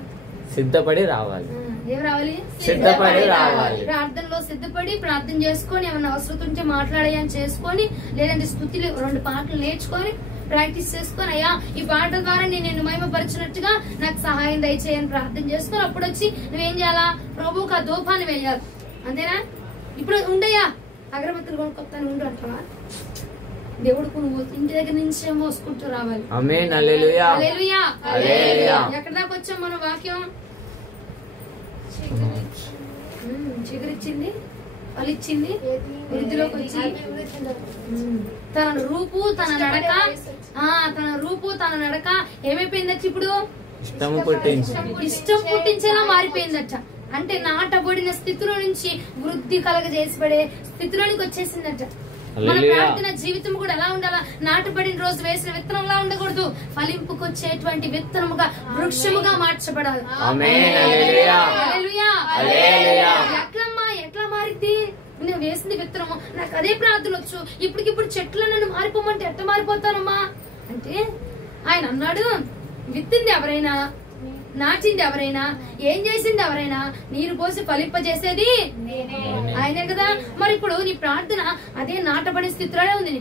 సిద్ధపడి రావాలి. ఏం రావాలి? సిద్ధపడి రావాలి. ప్రార్థనలో సిద్ధపడి ప్రార్థన చేసుకొని ఏమన్నా అవసరం ఉంటే మాట్లాడేయని చేసుకొని లేదంటే స్తుతిలో 2 పాటలు నేర్చుకొని ప్రాక్టీస్ చేసుకొని అయ్యా ఈ పాట ద్వారా నేను మహిమపరిచినట్టుగా నాకు సహాయం దయచేయని ప్రార్థన చేసుకొని అప్పుడు వచ్చి నువ్వేం చేయాలా? ప్రభువుకి ఆ ధూపాన్ని వేయాలి. అంతేనా? ఇప్పుడు ఉండయ్యా అగరబత్తులు కొనుక్కొస్తాను ఉండు అంటావా? దేవుడు నువ్వు ఇంటి దగ్గర నుంచి మోసుకుంటూ రావాలి. ఆమేన్. హల్లెలూయా. హల్లెలూయా. హల్లెలూయా. ఎక్కడ దాకా వచ్చాం మన వాక్యం? చిగురిచ్చింది, ఫలిచ్చింది, వృద్ధిలోకి వచ్చి తన రూపు తన నడక ఏమైపోయిందట? ఇప్పుడు ఇష్టం పుట్టించేలా మారిపోయిందట. అంటే నాటబడిన స్థితిలో నుంచి వృద్ధి కలగజేసిపడే స్థితిలోనికి వచ్చేసిందట. మన ప్రార్థన జీవితం కూడా ఎలా ఉండాలా? నాటబడిన రోజు వేసిన విత్తనంలా ఉండకూడదు, ఫలింపుకొచ్చేటువంటి విత్తనముగా వృక్షముగా మార్చబడాలి. ఎట్లా మారిద్ది? నేను వేసింది విత్తనము, నాకు అదే ప్రార్థన వచ్చు, ఇప్పటికిప్పుడు చెట్లు నన్ను మారిపోమంటే ఎట్లా మారిపోతానమ్మా అంటే ఆయన అన్నాడు, విత్తింది ఎవరైనా, నాటింది ఎవరైనా, ఏం చేసింది ఎవరైనా, నీరు పోసి ఫలింపజేసేది ఆయనే కదా. మరి ఇప్పుడు నీ ప్రార్థన అదే నాటబడే స్థితిలోనే ఉంది.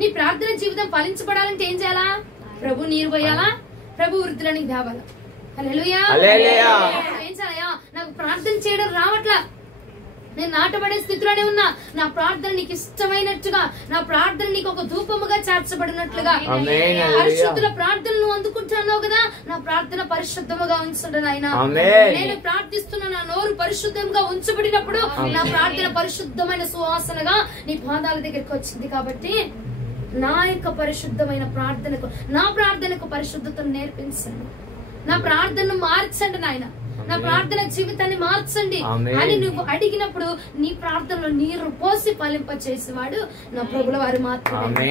నీ ప్రార్థన జీవితం ఫలించబడాలంటే ఏం చేయాలా? ప్రభు నీరు పోయాలా, ప్రభు వృద్ధిలోనికి తేవాలా. హల్లెలూయా. ఏం చేయాలయ్యా? నాకు ప్రార్థన చేయడం రావట్లా, నేను నాటబడే స్థితిలోనే ఉన్నా. నా ప్రార్థన నీకు ఇష్టమైనట్టుగా, నా ప్రార్థన నీకు ఒక ధూపముగా చేర్చబడినట్లుగా, పరిశుద్ధుల ప్రార్థనలు అందుకుంటున్నావు కదా, నా ప్రార్థన పరిశుద్ధముగా ఉంచండి నాయనా. నేను ప్రార్థిస్తున్న నా నోరు పరిశుద్ధంగా ఉంచబడినప్పుడు నా ప్రార్థన పరిశుద్ధమైన సువాసనగా నీ పాదాల దగ్గరికి వచ్చింది. కాబట్టి నా యొక్క పరిశుద్ధమైన ప్రార్థనకు, నా ప్రార్థనకు పరిశుద్ధతను నేర్పించండి, నా ప్రార్థనను మార్చండి నాయన, నా ప్రార్థన జీవితాన్ని మార్చండి అని నువ్వు అడిగినప్పుడు నీ ప్రార్థనలో నీరు పోసి ఫలింప చేసేవాడు నా ప్రభుల వారు మాత్రమే.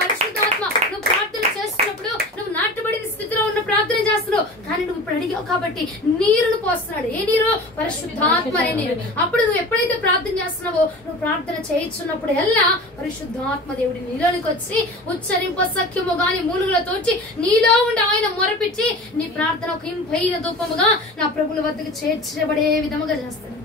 పరిశుద్ధాత్మ నువ్వు ప్రార్థన చేస్తున్నప్పుడు నువ్వు నాటబడిన స్థితిలో ఉన్న ప్రార్థన చేస్తున్నావు, కానీ నువ్వు ఇప్పుడు అడిగావు కాబట్టి నీరును పోస్తున్నాడు. ఏ నీరు? పరిశుద్ధాత్మ అనే నీరు. అప్పుడు నువ్వు ఎప్పుడైతే ప్రార్థన చేస్తున్నావో, నువ్వు ప్రార్థన చేయించున్నప్పుడు ఎల్లా పరిశుద్ధాత్మ దేవుడి నీలోనికి వచ్చి ఉచ్చరింప సఖ్యము గాని మూలుగులతోచి నీలో ఉండి ఆయన మొరపిచ్చి నీ ప్రార్థన ఒక ఇంపైన ధూపముగా నా ప్రభుల వద్దకు చేర్చబడే విధముగా చేస్తాడు.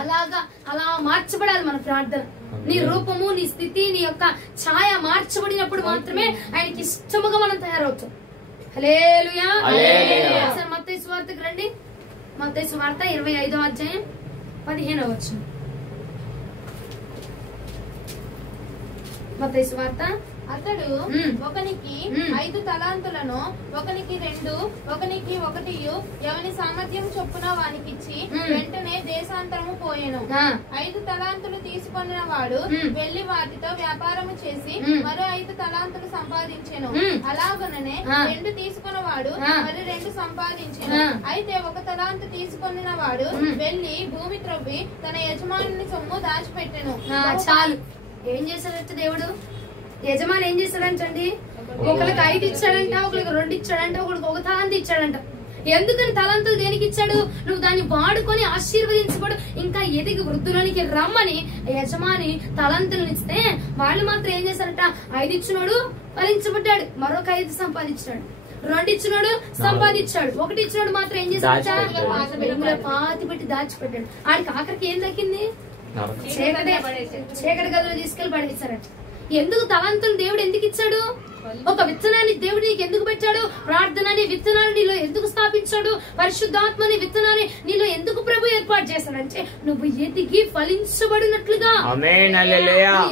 అలాగా అలా మార్చబడాలి మన ప్రార్థన. నీ రూపము, నీ స్థితి, నీ యొక్క ఛాయ మార్చబడినప్పుడు మాత్రమే ఆయనకి ఇష్టముగా మనం తయారవుతాం. హల్లెలూయా. మత్తయి సువార్తకు రండి. మత్తయి సువార్త 25వ అధ్యాయం 15వ వచనం. మత్తయి సువార్త. అతడు ఒకనికి 5 తలాంతులను, ఒకనికి 2, ఒకనికి 1 ఎవని సామర్థ్యం చొప్పున వానికిచ్చి వెంటనే దేశాంతరము పోయెను. 5 తలాంతులు తీసుకొనిన వాడు వెళ్లి వాటితో వ్యాపారము చేసి మరో 5 తలాంతులు సంపాదించెను. అలాగనే 2 తీసుకున్న వాడు మరి 2 సంపాదించెను. అయితే 1 తలాంతు తీసుకొనిన వాడు వెళ్లి భూమి త్రవ్వి తన యజమానుని సొమ్ము దాచిపెట్టెను. చాలు. ఏం చేశాడంటే దేవుడు, యజమాని ఏం చేశాడంటండి, ఒకరికి 5 ఇచ్చాడంట, ఒకరికి 2 ఇచ్చాడంట, ఒకరికి 1 తలాంతు ఇచ్చాడంట. ఎందుకని తలంతులు దేనికి ఇచ్చాడు? నువ్వు దాన్ని వాడుకొని ఆశీర్వదించబడు, ఇంకా ఎదిగి వృద్ధులనికి రమ్మని యజమాని తలంతులను ఇస్తే వాళ్ళు మాత్రం ఏం చేశారట? 5 ఇచ్చినోడు ఫలించబడ్డాడు, మరొక 5 సంపాదించాడు. 2 ఇచ్చినోడు సంపాదించాడు, 1 ఇచ్చినోడు మాత్రం ఏం చేశాడట? పాతి పెట్టి దాచిపెట్టాడు. ఆడికి ఆఖరికి ఏం దక్కింది? చీకటి గదిలో తీసుకెళ్లి పడేశారట. ఎందుకు తలంతులు దేవుడు ఎందుకు ఇచ్చాడు? ఒక విత్తనాన్ని దేవుడు నీకు ఎందుకు పెట్టాడు? ప్రార్థనని విత్తనాన్ని నీలో ఎందుకు స్థాపించాడు? పరిశుద్ధాత్మని విత్తనాన్ని నీలో ఎందుకు ప్రభు ఏర్పాటు చేశాడంటే నువ్వు ఎదిగి ఫలించబడినట్లుగా,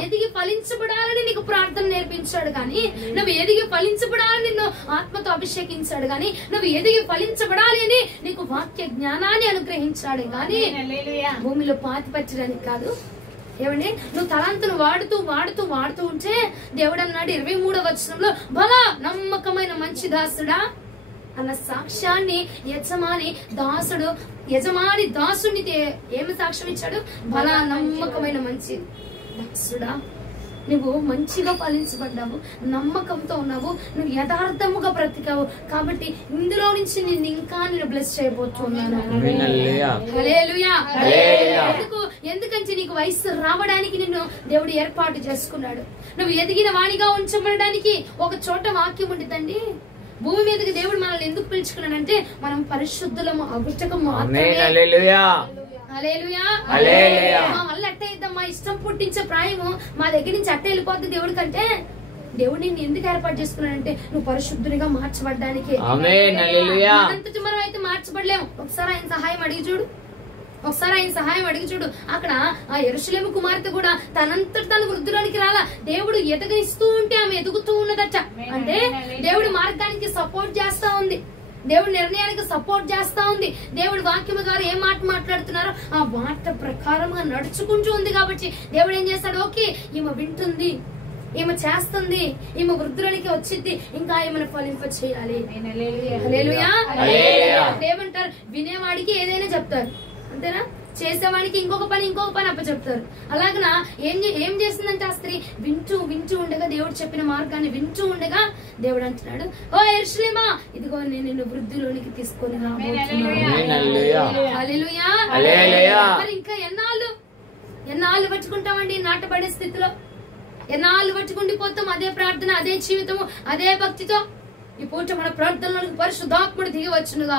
ఎదిగి ఫలించబడాలని నీకు ప్రార్థన నేర్పించాడు. కానీ నువ్వు ఎదిగి ఫలించబడాలని నిన్ను ఆత్మతో అభిషేకించాడు. కానీ నువ్వు ఎదిగి ఫలించబడాలి అని నీకు వాక్య జ్ఞానాన్ని అనుగ్రహించాడు. కానీ భూమిలో పాతిపెట్టడానికి కాదు. ఏమండి, నువ్వు తలాంతును వాడుతూ వాడుతూ వాడుతూ ఉంటే దేవుడు అన్నాడు 23వ వచనంలో, బలా నమ్మకమైన మంచి దాసుడా అన్న సాక్ష్యాన్ని యజమాని దాసుని ఏమి సాక్ష్యం ఇచ్చాడు? బలా నమ్మకమైన మంచి దాసుడా, నువ్వు మంచిగా ఫలించబడ్డావు, నమ్మకంతో ఉన్నావు, నువ్వు యథార్థముగా బ్రతికావు. కాబట్టి ఇందులో నుంచి నిన్ను ఇంకా నేను బ్లెస్ చేయబోతున్నాను. ఎందుకంటే నీకు వయసు రావడానికి నిన్ను దేవుడు ఏర్పాటు చేసుకున్నాడు. నువ్వు ఎదిగిన వాణిగా ఉంచబడడానికి ఒక చోట వాక్యం ఉండిద్దండి. భూమి మీదకి దేవుడు మనల్ని ఎందుకు పిలుచుకున్నాడంటే మనం పరిశుద్ధులము అగుటకు మాత్రమే. మా వల్ల అట్ట ఇద్దాం, ఇష్టం పుట్టించే ప్రాయము మా దగ్గర నుంచి అట్ట వెళ్ళిపోద్ది దేవుడి కంటే. దేవుడు నిన్ను ఎందుకు ఏర్పాటు చేసుకున్నాడంటే నువ్వు పరిశుద్ధునిగా మార్చబడ్డానికి. అంతటి మనం అయితే మార్చబడలేము. ఒకసారి ఆయన సహాయం అడిగి చూడు. అక్కడ ఆ యెరూషలేము కుమార్తె కూడా తనంతటి తన వృద్ధురానికి రాలా. దేవుడు ఎదగనిస్తూ ఉంటే ఆమె ఎదుగుతూ ఉన్నదట. అంటే దేవుడి మార్గానికి సపోర్ట్ చేస్తా ఉంది, దేవుడి నిర్ణయానికి సపోర్ట్ చేస్తా ఉంది. దేవుడి వాక్యం ద్వారా ఏ మాట మాట్లాడుతున్నారో ఆ మాట ప్రకారంగా నడుచుకుంటూ ఉంది. కాబట్టి దేవుడు ఏం చేస్తాడు? ఓకే, ఈమె వింటుంది, ఈమె చేస్తుంది, ఈమె వృద్ధులకి వచ్చింది, ఇంకా ఈమెను ఫలింప చేయాలి. ఏమంటారు? వినేవాడికి ఏదైనా చెప్తారు, అంతేనా? చేసేవాడికి ఇంకొక పని అప్పచెప్తారు. అలాగనా ఏం చేసిందంటే ఆ స్త్రీ వింటూ ఉండగా, దేవుడు చెప్పిన మార్గాన్ని వింటూ ఉండగా దేవుడు అంటున్నాడు, ఓ యెరూషలేమా, ఇదిగో నేను నిన్ను వృద్ధిలోనికి తీసుకొని రాబోతున్నాను. మరి ఇంకా ఎన్నాళ్ళు పట్టుకుంటామండి నాటపడే స్థితిలో? ఎన్నాళ్ళు పట్టుకుండిపోతాం అదే ప్రార్థన, అదే జీవితము, అదే భక్తితో? ఈ పూట మన ప్రార్థనలకు పరిశుద్ధాత్ముడు దిగి వచ్చునుగా,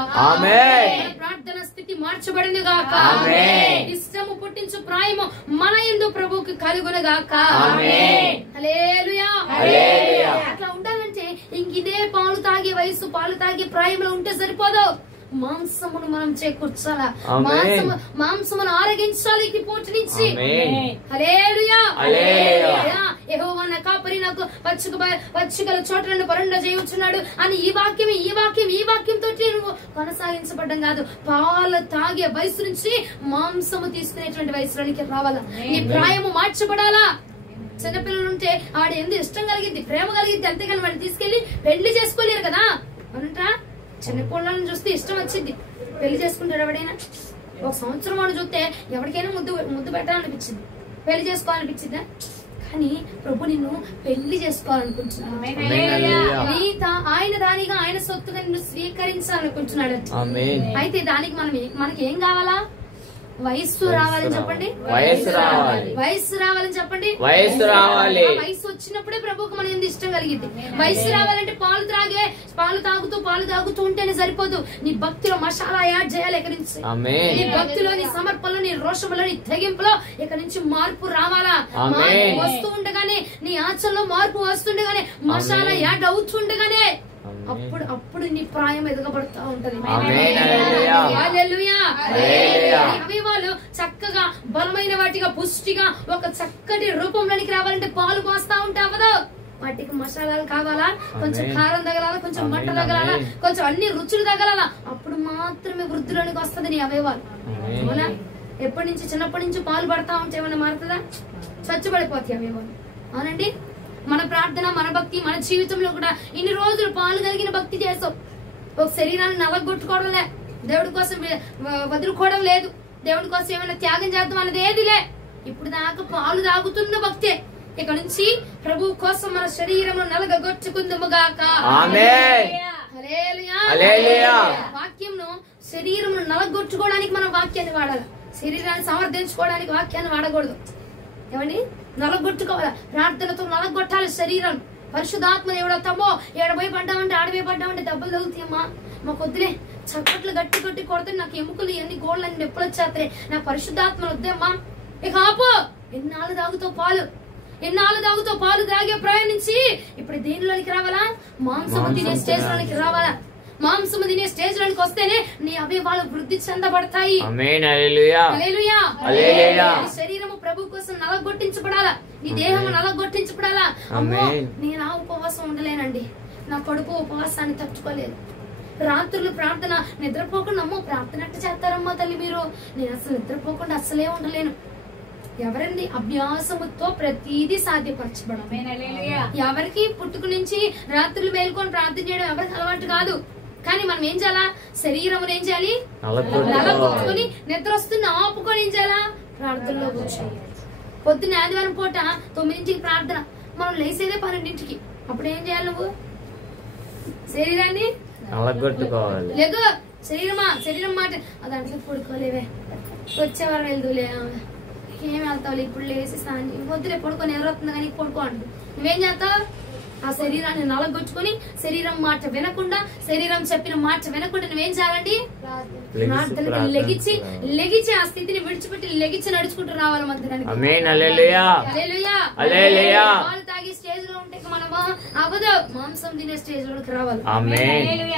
ప్రార్థన స్థితి మార్చబడినగాక, ఇష్టము పుట్టించు ప్రాయము మన యందు ప్రభువుకి కలుగునుగాక. హల్లెలూయా. అట్లా ఉండాలంటే ఇంక ఇదే పాలు తాగే ప్రాయంలో ఉంటే సరిపోదు. మాంసమును మనం చేకూర్చాలా, మాంసమును ఆరగించాలి ఈ పూట నుంచి. హల్లెలూయా. యెహోవా నా కాపరి, నాకు పచ్చికల చోట్లను పరుండ చేయుచున్నాడు అని ఈ వాక్యం తోటి నువ్వు కొనసాగించబడ్డం కాదు. పాలు తాగే వయసు నుంచి మాంసము తీసుకునేటువంటి వయసులోనికి రావాలా. నీ ప్రాయము మార్చబడాలా. చిన్నపిల్లలు ఉంటే వాడు ఎందుకు ఇష్టం కలిగింది, ప్రేమ కలిగింది, అంతేగాని వాడిని తీసుకెళ్లి పెళ్లి చేసుకోలేరు కదా. అనంటా చిన్న పిల్లలను చూస్తే ఇష్టం వచ్చింది, పెళ్లి చేసుకుంటాడు ఎవడైనా. 1 సంవత్సరం వాడు చూస్తే ఎవరికైనా ముద్దు పెట్టాలనిపించింది, పెళ్లి చేసుకోవాలనిపించిందా? కానీ ప్రభు నిన్ను పెళ్లి చేసుకోవాలనుకుంటున్నాడు. ఆయన దానిగా, ఆయన సొత్తుగా నిన్ను స్వీకరించాలనుకుంటున్నాడు. అయితే దానికి మనకి ఏం కావాలా? వయస్సు రావాలని చెప్పండి. వయస్సు రావాలని చెప్పండి. వయస్సు వచ్చినప్పుడే ప్రభుకు మన ఎందుకు ఇష్టం కలిగింది. వయస్సు రావాలంటే పాలు తాగుతూ ఉంటేనే సరిపోదు. నీ భక్తిలో మసాలా యాడ్ చేయాలి. ఇక్కడి నుంచి నీ భక్తిలో, నీ సమర్పణలో, నీ రోషములో, నీ తెగింపులో ఇక్కడి నుంచి మార్పు రావాలా. మార్పు వస్తూ ఉండగానే, నీ ఆచరణలో మార్పు వస్తుండగానే, మసాలా యాడ్ అవుతుండగానే అప్పుడు నీ ప్రాయం ఎదగబడుతూ ఉంటది. అవయవాలు చక్కగా బలమైన వాటిగా, పుష్టిగా ఒక చక్కటి రూపంలోనికి రావాలంటే పాలు పోస్తా ఉంటే అవ్వదు. వాటికి మసాలాలు కావాలా, కొంచెం కారం తగలాలా, కొంచెం మంట తగలాలా, కొంచెం అన్ని రుచులు తగలాలా. అప్పుడు మాత్రమే వృద్ధిలోనికి వస్తుంది నీ అవయవాలు. అవునా? చిన్నప్పటి నుంచి పాలు పడతా ఉంటే ఏమైనా మారుతుందా? స్వచ్ఛపడిపోతాయి అవయవాలు. అవునండి. మన ప్రార్థన, మన భక్తి, మన జీవితంలో కూడా ఇన్ని రోజులు పాలు కలిగిన భక్తి చేసావు. ఒక శరీరాన్ని నలగొట్టుకోవడం లే, దేవుడి కోసం వదులుకోవడం లేదు, దేవుడి కోసం ఏమైనా త్యాగం చేద్దాం అన్నది ఏదిలే. ఇప్పుడు దాకా పాలు తాగుతున్న భక్తే. ఇక నుంచి ప్రభు కోసం మన శరీరంలో నలగొట్టుకుందుముగాక. హల్లెలూయా. వాక్యంను శరీరం నలగొట్టుకోవడానికి మనం వాక్యాన్ని వాడాలి. శరీరాన్ని సమర్థించుకోవడానికి వాక్యాన్ని వాడకూడదు. ఏమండి, నలగొట్టుకోవాలి. ప్రార్థనతో నలగొట్టాలి శరీరం. పరిశుద్ధాత్మ దేవుడు తమ్మో ఏడబోయి పడ్డామంటే ఆడబోయి పడ్డామంటే దెబ్బలు తగులుతాయమ్మా, మాకు వద్దులే. చప్పట్లు గట్టి కొట్టి కొడితే నాకు ఎముకలు ఎన్ని గోళ్ళని నొప్పులు వచ్చేస్తాయి, నాకు పరిశుద్ధాత్మలు వద్దేమ్మా. ఇక ఆపో. ఎన్నాళ్ళు తాగుతావు పాలు తాగే ప్రయాణించి ఇప్పుడు దేనిలోనికి రావాలా? మాంసము తినే స్టేజ్ లోనికి రావాలా? మాంసము తినే స్టేజ్ లోనికి వస్తేనే నీ అవయవాలు వృద్ధి చెందబడతాయి. శరీరము ప్రభు కోసం నలగొట్టించబడాలా, నీ దేహము నలగొట్టించబడాలా. అమ్మో, నేను ఆ ఉపవాసం ఉండలేనండి, నా కడుపు ఉపవాసాన్ని తట్టుకోలేదు. రాత్రులు ప్రార్థన నిద్రపోకుండా, అమ్మో ప్రార్థన అట్ట చేస్తారమ్మా తల్లి మీరు, నేను అసలు నిద్రపోకుండా అసలే ఉండలేను. ఎవరండి? అభ్యాసముతో ప్రతిదీ సాధ్యపరచబడమే. ఎవరికి పుట్టుక నుంచి రాత్రులు మేల్కొని ప్రార్థన చేయడం ఎవరికి అలవాటు కాదు. కానీ మనం ఏం చేయాలా? శరీరమును ఏం చేయాలి? నలగొట్టుకొని నిద్ర వస్తున్న ఆపుకొని ఏం చేయాలా? ప్రార్థనలో కూర్చోవాలి. పొద్దున్న ఆదివారం పూట 9ంటికి ప్రార్థన, మనం లేసేదే 12ంటికి. అప్పుడు ఏం చేయాలి? నువ్వు శరీరాన్ని నలగొట్టుకోవాలి. లేదు, శరీరం మాట దాంట్లో పడుకోలేవే, వచ్చేవారం వెళ్దులే, ఏం వెళ్తావు ఇప్పుడు లేసి స్నానం వద్దులే పడుకొని ఎవరొస్తుందో కానీ పడుకో అంటు. నువ్వేం చేస్తావు? ఆ శరీరాన్ని నలగొచ్చుకొని శరీరం మాట వినకుండా, శరీరం చెప్పిన మాట వినకుండా నువ్వేం చేయాలండి? ప్రార్థనకి లెగిచి ఆ స్థితిని విడిచిపెట్టి లెగిచి నడుచుకుంటూ రావాలి మందిరానికి. పాలు తాగి స్టేజ్ లో ఉంటే మనము అవదు, మాంసం తినే స్టేజ్ లోకి రావాలి.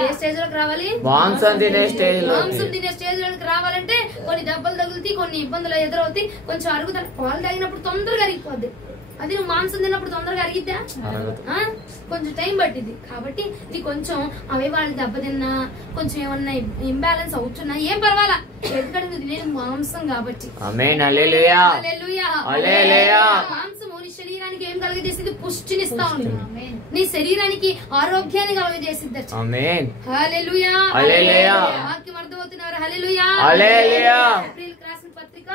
ఏ స్టేజ్ లోకి రావాలి? మాంసం తినే స్టేజ్ లోకి రావాలంటే కొన్ని దెబ్బలు తగులుతాయి, కొన్ని ఇబ్బందులు ఎదురవుతాయి, కొంచెం అరుగుతాయి. పాలు తాగినప్పుడు తొందరగా అరిగిపోద్ది, అది నువ్వు మాంసం తిన్నప్పుడు తొందరగా అరిగిద్దా? కొంచెం టైం పట్టింది. కాబట్టి ఇది కొంచెం అవయవాళ్ళు దెబ్బతిన్నా, కొంచెం ఏమన్నా ఇంబ్యాలెన్స్ అవుతున్నా ఏం పర్వాలా, ఎందుకంటే నువ్వు తినేది మాంసం కాబట్టి. మాంసము నీ శరీరానికి ఏం కలుగజేసింది? పుష్టినిస్తా ఉంటుంది, నీ శరీరానికి ఆరోగ్యాన్ని కలుగజేసిద్ది. హల్లెలూయా. వాక్యం అర్థమవుతున్నారు? హల్లెలూయా. ఏప్రిల్ రాసిన పత్రిక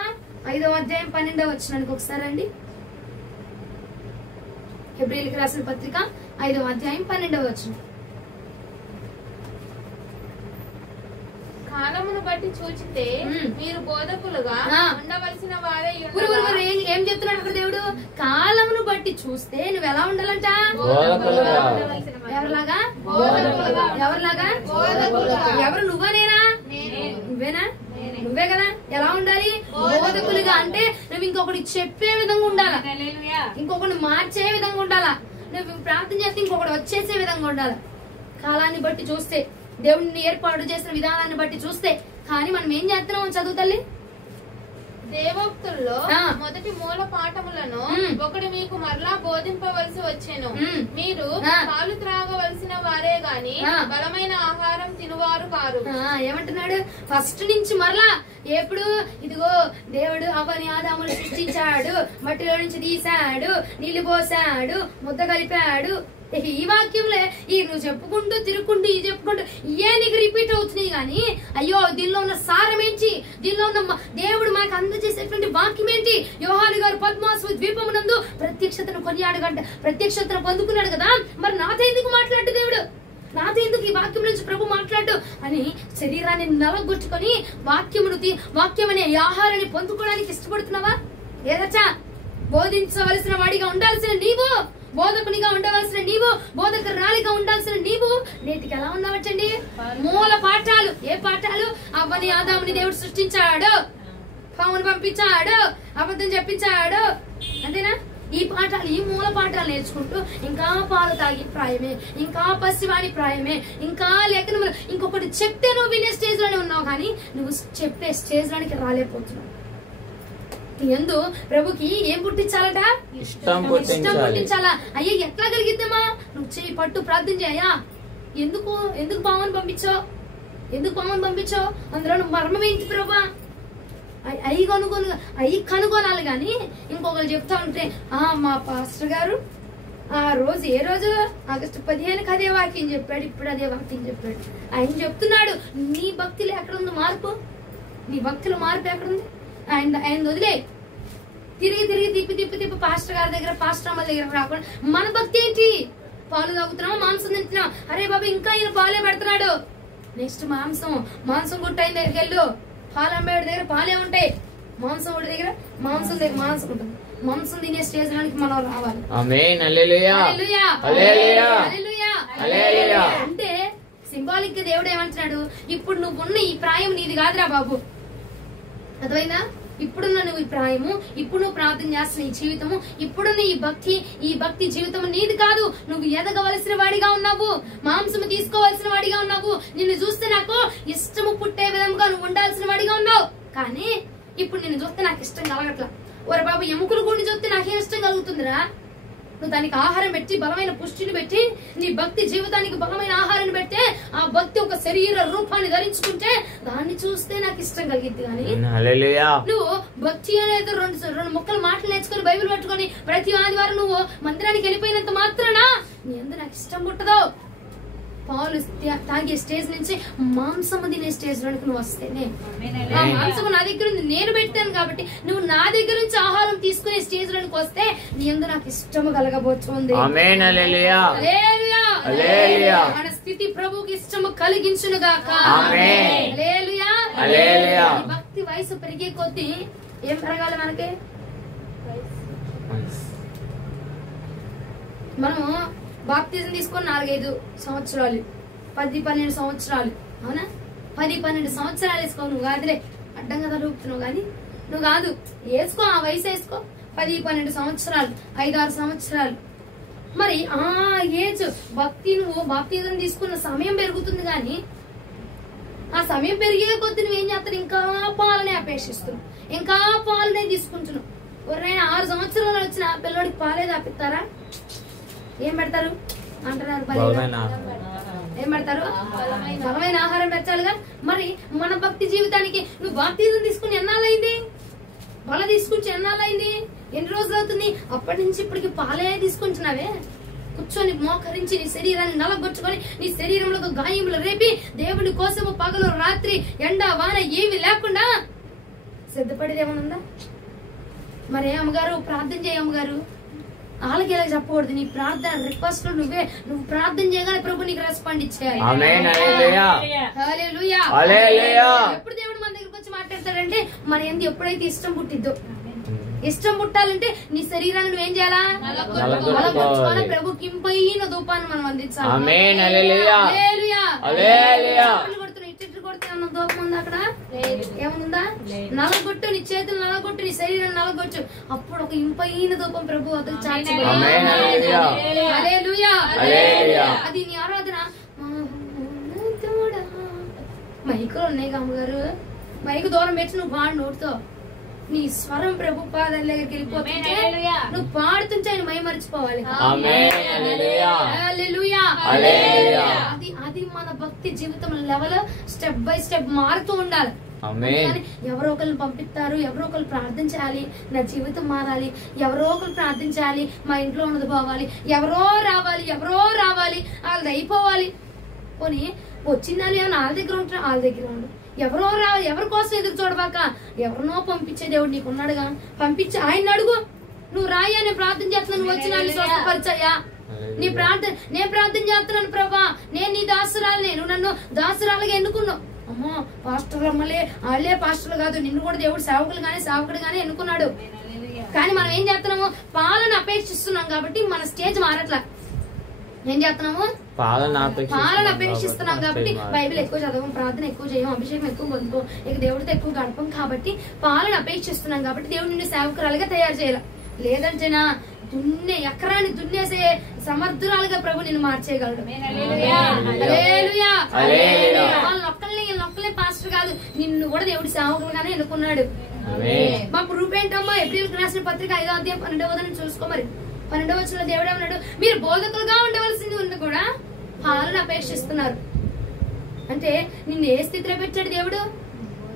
5వ అధ్యాయం 12వ వచనానికి ఒకసారి అండి. హెబ్రీయులకు రాసిన పత్రిక 5వ అధ్యాయం 12వ వచనం. కాలమును బట్టి చూచితే మీరు బోధకులుగా ఉండవలసిన వారే. ఏం చెప్తున్నాడు అక్కడ దేవుడు? కాలమును బట్టి చూస్తే నువ్వు ఎలా ఉండాలంట? ఎవరిలాగా? ఎవరు? నువ్వేనా? నువ్వే కదా. ఎలా ఉండాలి? బోధకులుగా అంటే నువ్వు ఇంకొకటి చెప్పే విధంగా ఉండాలా, ఇంకొకటి మార్చే విధంగా ఉండాలా, నువ్వు ప్రార్థన చేస్తే ఇంకొకటి వచ్చేసే విధంగా ఉండాలి. కాలాన్ని బట్టి చూస్తే, దేవుడిని ఏర్పాటు చేసిన విధానాన్ని బట్టి చూస్తే. కానీ మనం ఏం చేస్తున్నాం? చదువు తల్లి. దేవోక్తుల్లో మొదటి మూల పాఠములను ఒకటి మీకు మరలా బోధింపవలసి వచ్చెను. మీరు పాలు త్రాగవలసిన వారే గాని బలమైన ఆహారం తినువారు కారు. ఏమంటున్నాడు? ఫస్ట్ నుంచి మరలా ఎప్పుడు ఇదిగో దేవుడు అవని ఆదాములు సృష్టించాడు, మట్టిలో నుంచి తీశాడు, నీళ్లు పోసాడు, ముద్ద కలిపాడు. ఈ వాక్యంలో ఈ నువ్వు చెప్పుకుంటూ తిరుక్కుంటూ ఈ చెప్పుకుంటూ ఏ నీకు రిపీట్ అవుతున్నాయి గానీ, అయ్యో దీనిలో ఉన్న సారం ఏంటి, దీనిలో ఉన్న దేవుడు మనకు అందజేసేటువంటి వాక్యం ఏంటి? యోహాను గారు పద్మాసు ద్వీపమునందు ప్రత్యక్షతను కొనియాడగంట, ప్రత్యక్షతను పొందుకున్నాడు కదా, మరి నాతో ఎందుకు మాట్లాడు దేవుడు? నాతో ఎందుకు ఈ వాక్యం నుంచి ప్రభు మాట్లాడు అని శరీరాన్ని నలగొట్టుకొని వాక్యం అనే ఆహారాన్ని పొందుకోవడానికి ఇష్టపడుతున్నావా? ఏదచ్చా? బోధించవలసిన వాడిగా ఉండాల్సిన నీవు, బోధకునిగా ఉండవలసిన నీవు, బోధకురాలిగా ఉండాల్సిన నీవు నేటికి ఎలా ఉన్నావచ్చండి? మూల పాఠాలు. ఏ పాఠాలు? అవ్వని ఆదాముని దేవుడు సృష్టించాడు, పావును పంపించాడు, అబద్ధం చెప్పించాడు, అంతేనా? ఈ పాఠాలు, ఈ మూల పాఠాలు నేర్చుకుంటూ ఇంకా పాలు తాగి ప్రాయమే, ఇంకా పసివాడి ప్రాయమే, ఇంకా లేఖనములు ఇంకొకటి చెప్తే నువ్వు వినే స్టేజ్ లోనే ఉన్నావు, కానీ నువ్వు చెప్పే స్టేజ్ లోనికి రాలేకపోతున్నావు. ఎందు ప్రభుకి ఏం పుట్టించాలట? ఇష్టం పుట్టించాలా. అయ్యా ఎట్లా కలిగిద్దామా? నువ్వు చెయ్యి పట్టు ప్రార్థన చేయా. ఎందుకు పావును పంపించావు? అందులో నువ్వు మర్మం ఏంటి ప్రభా? అవి కనుగొనాలి గాని ఇంకొకరు చెప్తా ఉంటే మా పాస్టర్ గారు ఆ రోజు ఏ రోజు ఆగస్టు 15కి అదే వాక్యం చెప్పాడు, ఇప్పుడు అదే వాక్యం చెప్పాడు. ఆయన చెప్తున్నాడు. నీ భక్తిలో ఎక్కడుంది మార్పు? నీ భక్తిలో మార్పు ఎక్కడుంది? ఆయన వదిలే. తిరిగి తిప్పి పాస్టర్ గారి దగ్గర, పాస్టర్ అమ్మ దగ్గర రాకుండా మన భక్తి ఏంటి? పాలు తాగుతున్నావు, మాంసం తింటున్నావు. అరే బాబు ఇంకా ఈయన పాలే పెడుతున్నాడు. నెక్స్ట్ మాంసం గుట్టాయిన దగ్గరికి వెళ్ళు. పాలు అమ్మేవాడి దగ్గర పాలే ఉంటాయి, మాంసం వాడి దగ్గర మాంసం ఉంటుంది. మాంసం తినే స్టేజ్ లోనికి మనం రావాలి. అంటే సింబాలిక్ గా దేవుడు ఏమంటున్నాడు, ఇప్పుడు నువ్వు ఉన్న ఈ ప్రాయం నీది కాదురా బాబు, అర్థమైందా? ఇప్పుడున్న నువ్వు ఈ ప్రాయము, ఇప్పుడు నువ్వు ప్రార్థన చేస్తున్న ఈ జీవితము, ఇప్పుడున్న ఈ భక్తి జీవితము నీది కాదు. నువ్వు ఎదగవలసిన వాడిగా ఉన్నావు, మాంసము తీసుకోవాల్సిన వాడిగా ఉన్నావు. నిన్ను చూస్తే నాకు ఇష్టము పుట్టే విధంగా నువ్వు ఉండాల్సిన వాడిగా ఉన్నావు. కానీ ఇప్పుడు నిన్ను చూస్తే నాకు ఇష్టం కలగట్లా. ఒరే బాబు, ఎముకలు గుండి చూస్తే నాకేం ఇష్టం కలుగుతుందిరా? నువ్వు దానికి ఆహారం పెట్టి, బలమైన పుష్టిని పెట్టి, నీ భక్తి జీవితానికి బలమైన ఆహారాన్ని పెట్టే ఆ భక్తి ఒక శరీర రూపాన్ని ధరించుకుంటే దాన్ని చూస్తే నాకు ఇష్టం కలిగిద్ది. కానీ నువ్వు భక్తి అనేది రెండు ముక్కలు మాటలు నేర్చుకుని బైబిల్ పట్టుకొని ప్రతి ఆదివారం నువ్వు మందిరానికి వెళ్ళిపోయినంత మాత్రాన నీ అందరూ నాకు ఇష్టం పుట్టదు. పాలు తాగే స్టేజ్ నుంచి మాంసము తినే స్టేజ్ లోనికి నువ్వు వస్తేనే, ఆ మాంసము నా దగ్గర ఉంది, నేను పెట్టాను కాబట్టి నువ్వు నా దగ్గర నుంచి ఆహారం తీసుకునే స్టేజ్ లోనికి వస్తే నీ అందరూ నాకు ఇష్టము కలగబోతుంది. మన స్థితి ప్రభుకి ఇష్టము కలిగించునుగాక. భక్తి వయసు పెరిగే కొద్దీ ఏం పెరగాలి మనకి? మనము బాప్తిజం తీసుకొని 4-5 సంవత్సరాలు, 10-12 సంవత్సరాలు, అవునా? 10-12 సంవత్సరాలు వేసుకో. నువ్వు కాదులే, అడ్డంగా తలుపుతున్నావు కానీ నువ్వు కాదు, వేసుకో, ఆ వయసు వేసుకో. 10-12 సంవత్సరాలు, 5-6 సంవత్సరాలు. మరి ఆ ఏజ్ నువ్వు బాప్తిజం తీసుకున్న సమయం పెరుగుతుంది. కానీ ఆ సమయం పెరిగే కొద్ది నువ్వేం చేస్తావు? ఇంకా పాలనే అపేక్షిస్తున్నావు, ఇంకా పాలనే తీసుకుంటున్నావు. ఎవరైనా 6 సంవత్సరాలు వచ్చిన పిల్లడికి పాలే తాపిస్తారా? ఏం పెడతారు అంటున్నారు? ఏం పెడతారు? బలమైన ఆహారం పెట్టాలిగా. మరి మన భక్తి జీవితానికి నువ్వు బాప్తిజం తీసుకుని ఎన్నాళ్ళైంది? బల తీసుకుని ఎన్నాళ్ళైంది? ఎన్ని రోజులు అవుతుంది? అప్పటి నుంచి ఇప్పటికి పాలే తీసుకుంటున్నావే. కూర్చొని మోకరించి నీ శరీరాన్ని నలగొచ్చుకొని నీ శరీరంలో గాయములు రేపి దేవుడి కోసము పగలు రాత్రి ఎండ వాన ఏమి లేకుండా సిద్ధపడేది ఏమనుందా? మరి అమ్మగారు ప్రార్థన చేయ, అమ్మగారు వాళ్ళకి ఎలా చెప్పకూడదు. నీ ప్రార్థన రిక్వెస్ట్ లో నువ్వు ప్రార్థన చేయగానే ప్రభు నీకు రెస్పాండ్ ఇచ్చేయాలి. ఎప్పుడు దేవుడు మన దగ్గరకు వచ్చి మాట్లాడతాడంటే మన ఏంది ఎప్పుడైతే ఇష్టం పుట్టిద్దో. ఇష్టం పుట్టాలంటే నీ శరీరాన్ని నువ్వేం చేయాలా? నలగొచ్చుకోవాలి. ప్రభుకి ఇంపైన ధూపాన్ని మనం అందించాలి. దూపం ఉందా అక్కడ? ఏముందా? నలగొట్టు, నీ చేతులు నలగొట్టు, నీ శరీరం నలగొట్టు. అప్పుడు ఒక ఇంపైన ధూపం ప్రభు వద్దకు చాచి. అది నీ ఆరాధన. మైకులు ఉన్నాయి అమ్మగారు, మైకు దూరం పెట్టి నువ్వు పాడు నోటితో. నీ స్వరం ప్రభు పాదాల దగ్గరికి వెళ్ళిపోతుంటే నువ్వు పాడుతుంటే ఆయన మై మర్చిపోవాలి. అది మన భక్తి జీవితం లెవెల్ స్టెప్ బై స్టెప్ మారుతూ ఉండాలి. ఎవరో ఒకరు పంపిస్తారు, ఎవరో ఒకరు ప్రార్థన చేయాలి, నా జీవితం మారాలి, ఎవరో ఒకరు ప్రార్థించాలి, మా ఇంట్లో ఉన్నది పోవాలి, ఎవరో రావాలి, వాళ్ళది అయిపోవాలి. పోనీ వచ్చిందని వాళ్ళ దగ్గర ఉంటారు, వాళ్ళ దగ్గర ఉండు. ఎవరో రావాలి, ఎవరి కోసం ఎదురు చూడబాక, ఎవరినో పంపించే దేవుడు నీకున్నాడుగా, పంపించి ఆయన అడుగు. నువ్వు రాయా, నేను ప్రార్థన చేస్తున్నాను, నువ్వు వచ్చి నన్ను స్వస్థపరిచాయా? నేను ప్రార్థన చేస్తున్నాను ప్రభా, నేను నీ దాసురాలు, నేను నన్ను దాసురాలుగా ఎన్నుకున్నావు. అమ్మో పాస్టర్లు అమ్మలే, వాళ్ళే పాస్టర్లు కాదు, నిన్ను కూడా దేవుడు సేవకుడు గానే ఎన్నుకున్నాడు. కానీ మనం ఏం చేస్తున్నాము? పాలన అపేక్షిస్తున్నాం కాబట్టి మన స్టేజ్ మారట్లా. ఏం చేస్తున్నాము? పాలన అపేక్షిస్తున్నాం కాబట్టి బైబిల్ ఎక్కువ చదవం, ప్రార్థన ఎక్కువ చేయం, అభిషేకం ఎక్కువ పొందుకో, ఇక దేవుడితో ఎక్కువ గడపం. కాబట్టి పాలన అపేక్షిస్తున్నాం కాబట్టి దేవుడు నిన్ను సేవకురాలుగా తయారు చేయాలి. లేదంటేనా ఎకరాన్ని దున్నేసే సమర్థురాలుగా ప్రభు నిన్ను మార్చేయగలడు. వాళ్ళొక్కలే పాస్టర్ కాదు, నిన్ను కూడా దేవుడి సేవకులుగానే ఎన్నుకున్నాడు. మా ప్రూఫ్ ఏంటమ్మా? ఏప్రిల్ రాసిన పత్రిక 5వ అధ్యాయం 12వ వచనం చూసుకో. మరి 12వ వచనంలో దేవుడు ఏమన్నాడు? మీరు బోధకులుగా ఉండవలసింది ఉంది కూడా పాలన అపేక్షిస్తున్నారు. అంటే నిన్ను ఏ స్థితిలో పెట్టాడు దేవుడు?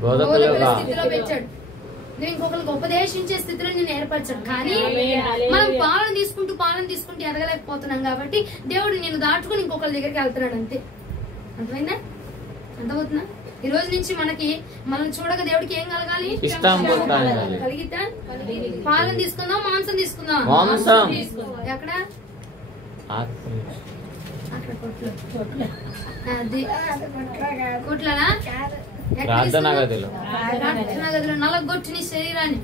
బోధకుల స్థితిలో పెట్టాడు. నువ్వు ఇంకొకరికి ఉపదేశించే స్థితిలో నేను ఏర్పరచాడు. కానీ మనం పాలన తీసుకుంటూ ఎదగలేకపోతున్నాం కాబట్టి దేవుడు నేను దాటుకుని ఇంకొకరి దగ్గరికి వెళ్తున్నాడు. అంతే. అర్థమైందా? అర్థమవుతుందా? ఈ రోజు నుంచి మనం చూడక దేవుడికి ఏం కలగాలి? కలిగితే పాలన తీసుకుందాం, మాంసం తీసుకుందాం. ఎక్కడ? అక్కడ అది కొట్లనా ప్రార్థనా గదిలో నలగొట్టి నీ శరీరాన్ని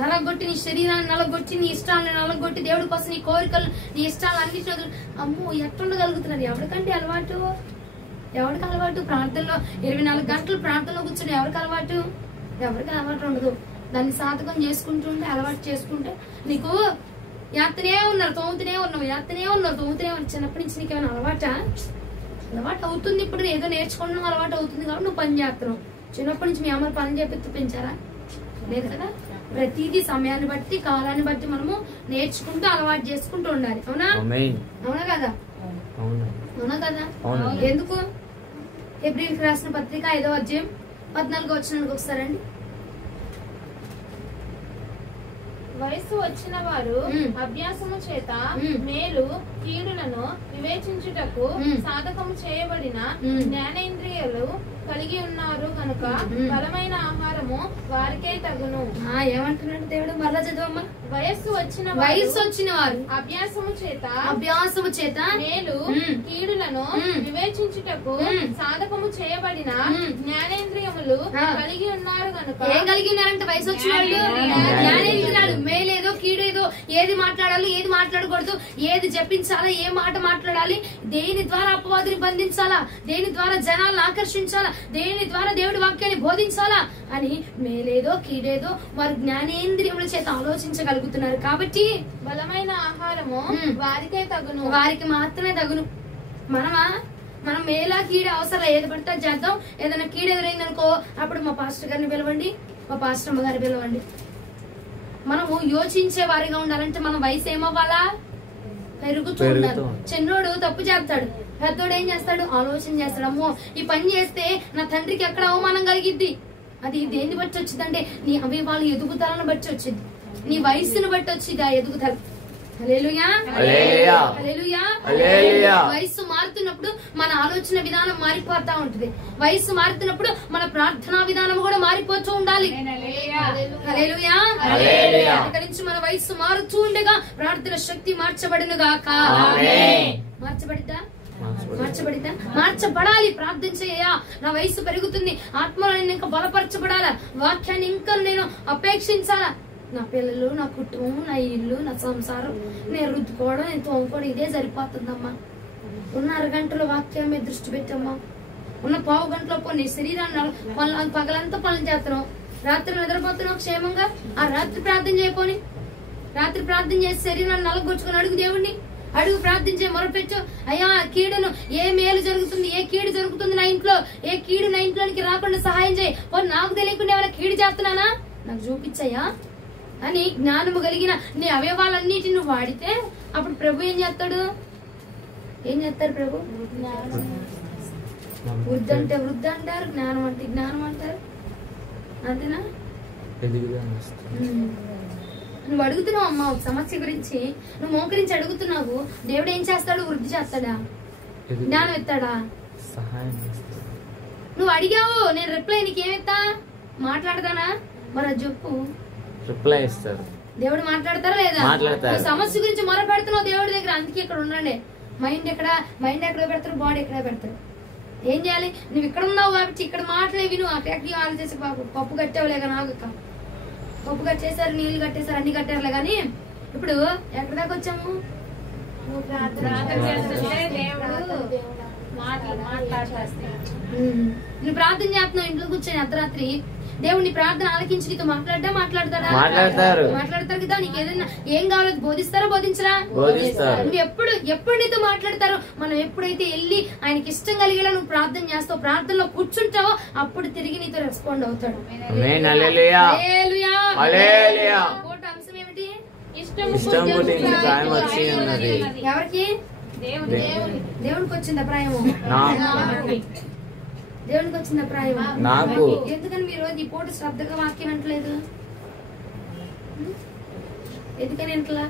నలగొట్టి నీ ఇష్టాలను నలగొట్టి దేవుడి కోసం నీ కోరికలు నీ ఇష్టాలు అన్నింటి అమ్మో ఎట్టుండగలుగుతున్నారు? ఎవరికంటే అలవాటు? ప్రార్థనలో 24 గంటలు ప్రార్థనలో కూర్చొని ఎవరికి అలవాటు ఉండదు. దాన్ని సాధకం చేసుకుంటూ ఉంటే, అలవాటు చేసుకుంటే నీకు యాత్తనే ఉన్నారు, తోముతూనే ఉన్నారు. చిన్నప్పటి నుంచి నీకేమైనా అలవాటు అవుతుంది. ఇప్పుడు ఏదో నేర్చుకోవడం అలవాటు అవుతుంది కాబట్టి నువ్వు పని చేస్తున్నావు. చిన్నప్పటి నుంచి మీ అమ్మ పని చెప్పి పెంచారా? లేదు కదా. ప్రతిదీ సమయాన్ని బట్టి కాలాన్ని బట్టి మనము నేర్చుకుంటూ అలవాటు చేసుకుంటూ ఉండాలి. అవునా కదా? ఎందుకు? ఏప్రిల్కి రాసిన పత్రిక 5వ అధ్యాయం 14వ వచనానికి ఒకసారండి. వయస్సు వచ్చిన వారు అభ్యాసము చేత మేలు కీడులను వివేచించుటకు సాధకము చేయబడిన జ్ఞానేంద్రియాలు కలిగి ఉన్నారు కనుక బలమైన ఆహారము వారికే తగును. ఏమంటున్నాడు దేవుడు? మరలా చదవమ్మా. వయస్సు వచ్చిన వారు అభ్యాసము చేత మేలు కీడులను వివేచించుటకు సాధకము చేయబడిన జ్ఞానేంద్రియములు కలిగి ఉన్నారు కనుక. ఏం కలిగి ఉన్నారంటే వయసు వచ్చిన వాళ్ళు జ్ఞానేంద్రియాలు. మేలేదో కీడేదో, ఏది మాట్లాడాలి ఏది మాట్లాడకూడదు, ఏది జపించాలా ఏ మాట మాట్లాడాలి, దేని ద్వారా అపవాదిని బంధించాలా, దేని ద్వారా జనాలను ఆకర్షించాలా, దేని ద్వారా దేవుడి వాక్యాన్ని బోధించాలా అని మేలేదో కీడేదో వారు జ్ఞానేంద్రియముల చేత ఆలోచించగలుగుతున్నారు. కాబట్టి బలమైన ఆహారము వారికే తగును, వారికి మాత్రమే తగును. మనం మేలా కీడ అవసరం ఏది పడితే చేద్దాం. ఏదైనా కీడ ఎదురైందనుకో అప్పుడు మా పాస్టర్ గారిని పిలవండి, మా పాస్టర్ అమ్మ గారిని పిలవండి. మనము యోచించే వారిగా ఉండాలంటే మన వయసు ఏమవ్వాలా? పెరుగుతూ ఉండాలి. చిన్నోడు తప్పు చేస్తాడు, పెద్దోడు ఏం చేస్తాడు? ఆలోచన చేస్తాడు. అమ్మో ఈ పని చేస్తే నా తండ్రికి ఎక్కడ అవమానం కలిగిద్ది. అది దేన్ని బట్టి వచ్చిందంటే నీ అవయవాళ్ళ ఎదుగుదలను బట్టి వచ్చింది, నీ వయసును బట్టి వచ్చింది ఆ ఎదుగుదల. వయస్సు మారుతున్నప్పుడు మన ఆలోచన విధానం మారిపోతా ఉంటుంది. వయస్సు మారుతున్నప్పుడు మన ప్రార్థనా విధానం కూడా మారిపోతూ ఉండాలి. ఇక్కడి నుంచి మన వయస్సు మారుతూ ఉండగా ప్రార్థన శక్తి మార్చబడును గాక. మార్చబడాలి. ప్రార్థన చేయ. నా వయసు పెరుగుతుంది, ఆత్మలో నేను ఇంకా బలపరచబడాలా, వాక్యాన్ని ఇంకా నేను అపేక్షించాలా. నా పిల్లలు, నా కుటుంబం, నా ఇల్లు, నా సంసారం, నేను రుద్దుకోవడం, నేను తోముకోవడం ఇదే సరిపోతుందమ్మా. ఉన్న 6 గంటల వాక్యం మీద దృష్టి పెట్టమ్మా. ఉన్న 1/2 గంటలో నీ శరీరాన్ని పగలంతా పనులు చేస్తున్నావు, రాత్రి నిద్రపోతున్నావు క్షేమంగా. ఆ రాత్రి ప్రార్థన చేయపోని, రాత్రి ప్రార్థన చేసి శరీరాన్ని నలగొచ్చుకొని అడుగు దేవుణ్ణి, అడుగు ప్రార్థించే మొరపెట్టు. అయ్యా కీడును ఏ మేలు జరుగుతుంది, ఏ కీడు జరుగుతుంది నా ఇంట్లో, ఏ కీడు నా ఇంట్లోనికి రాకుండా సహాయం చేయి. నాకు తెలియకుండా ఏమైనా కీడు చేస్తున్నానా నాకు చూపించయ్యా అని జ్ఞానము కలిగిన నీ అవయవాలన్నిటిని నువ్వు వాడితే అప్పుడు ప్రభు ఏం చేస్తాడు? ప్రభు వృద్ధి అంటే వృద్ధి అంటారు, జ్ఞానం అంటే జ్ఞానం అంటారు. అంతేనా? నువ్వు అడుగుతున్నావు అమ్మా ఒక సమస్య గురించి, నువ్వు మోకరించి అడుగుతున్నావు, దేవుడు ఏం చేస్తాడు? వృద్ధి చేస్తాడా? జ్ఞానం ఎత్తాడా? నువ్వు అడిగావు, నేను రిప్లై నీకేమెత్తా? మాట్లాడతానా? మరి చెప్పు. రిప్లై ఇస్తారు. దేవుడు మాట్లాడతారా లేదా? సమస్య గురించి మొర పెడుతున్నావు దేవుడి దగ్గర. అందుకే ఇక్కడ ఉండండి. మైండ్ ఎక్కడ పెడతారు, బాడీ ఎక్కడ పెడతారు. ఏం చేయాలి? నువ్వు ఇక్కడ ఉన్నావు కాబట్టి ఇక్కడ మాటలేవి నువ్వు అక్కడ ఆలోచించి పప్పు కట్టావులేగా, నాకు పప్పు కట్టేశారు, నీళ్లు కట్టేశారు, అన్ని కట్టారులే. కానీ ఇప్పుడు ఎక్కడి దాకా వచ్చాము? నువ్వు ప్రార్థన చేస్తున్నావు ఇంట్లో కూర్చొని అర్ధరాత్రి. దేవుడిని ప్రార్థన ఆలకించి నీతో మాట్లాడతారు కదా. నీకు ఏదైనా ఏం కావాలో బోధిస్తారా? బోధించరా? నువ్వు ఎప్పుడు నీతో మాట్లాడతారో, మనం ఎప్పుడైతే వెళ్ళి ఆయనకి ఇష్టం కలిగేలా నువ్వు ప్రార్థన చేస్తావు, ప్రార్థనలో కూర్చుంటావో అప్పుడు తిరిగి నీతో రెస్పాండ్ అవుతాడు. అంశం ఏమిటి? ఎవరికి? దేవుడికి వచ్చిందా ప్రాయము? దేవునికి వచ్చిందా ప్రాయం? ఎందుకని మీరు ఈ పూట శ్రద్ధగా వాక్యం వింటలేదు? ఎందుకని వింటలా?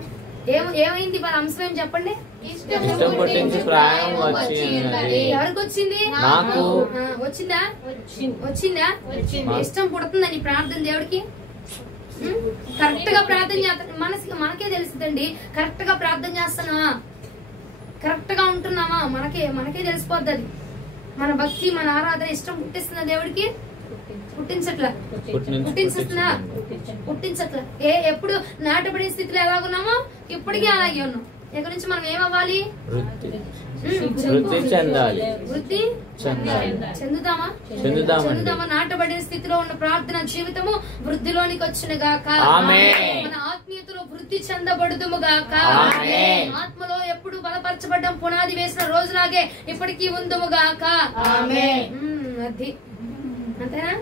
ఏమైంది? మరి అంశం ఏం చెప్పండి. ఎవరికి వచ్చింది? వచ్చిందా? ఇష్టం పుడుతుందా నీ ప్రార్థన దేవుడికి? కరెక్ట్ గా ప్రార్థన చేస్తా, మనకే తెలుస్తుందండి. కరెక్ట్ గా ప్రార్థన చేస్తానా? కరెక్ట్ గా ఉంటున్నామా మనకే తెలిసిపోద్ది. అది మన భక్తి మన ఆరాధన ఇష్టం పుట్టిస్తున్న దేవుడికి పుట్టించట్లా. ఎప్పుడు నాటబడిన స్థితిలో ఎలాగున్నామో ఇప్పటికీ అలాగే ఉన్నాం. ఇక్కడ నుంచి మనం ఏమవ్వాలి? వృద్ధి చెందుదామా? నాటబడిన స్థితిలో ఉన్న ప్రార్థన జీవితము వృద్ధిలోనికి వచ్చును గాక. మన ఆత్మీయతలో వృద్ధి చెందబడుదుము గాక. ఆత్మలో ఎప్పుడు బలపరచబడ్డం పునాది వేసిన రోజులాగే ఇప్పటికీ ఉందుము గాక. అది అంతేనా?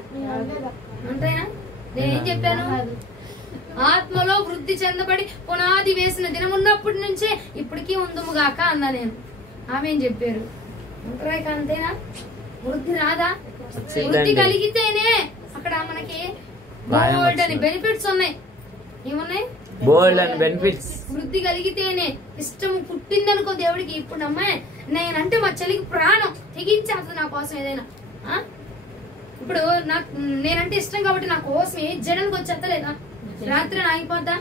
నేనేం చెప్పాను? ఆత్మలో వృద్ధి చెందబడి పునాది వేసిన దినం ఉన్నప్పటి నుంచే ఇప్పటికీ ఉందుము గాక అన్నా నేను. ఆమె ఏం చెప్పారు? అంతేనా? వృద్ధి రాదా? వృద్ధి కలిగితేనే అక్కడ మనకి బోల్డ్ అని బెనిఫిట్స్ ఉన్నాయి. ఏమున్నాయి? బోల్డ్ అని బెనిఫిట్స్. వృద్ధి కలిగితేనే ఇష్టం పుట్టిందనుకో దేవుడికి. ఇప్పుడు అమ్మాయి నేనంటే మా చెల్లికి ప్రాణం తెగించేస్తుంది నా కోసం ఏదైనా. ఇప్పుడు నేనంటే ఇష్టం కాబట్టి నా కోసం ఏ జనానికి వచ్చేస్తా లేదా? రాత్రి ఆగిపోద్దా?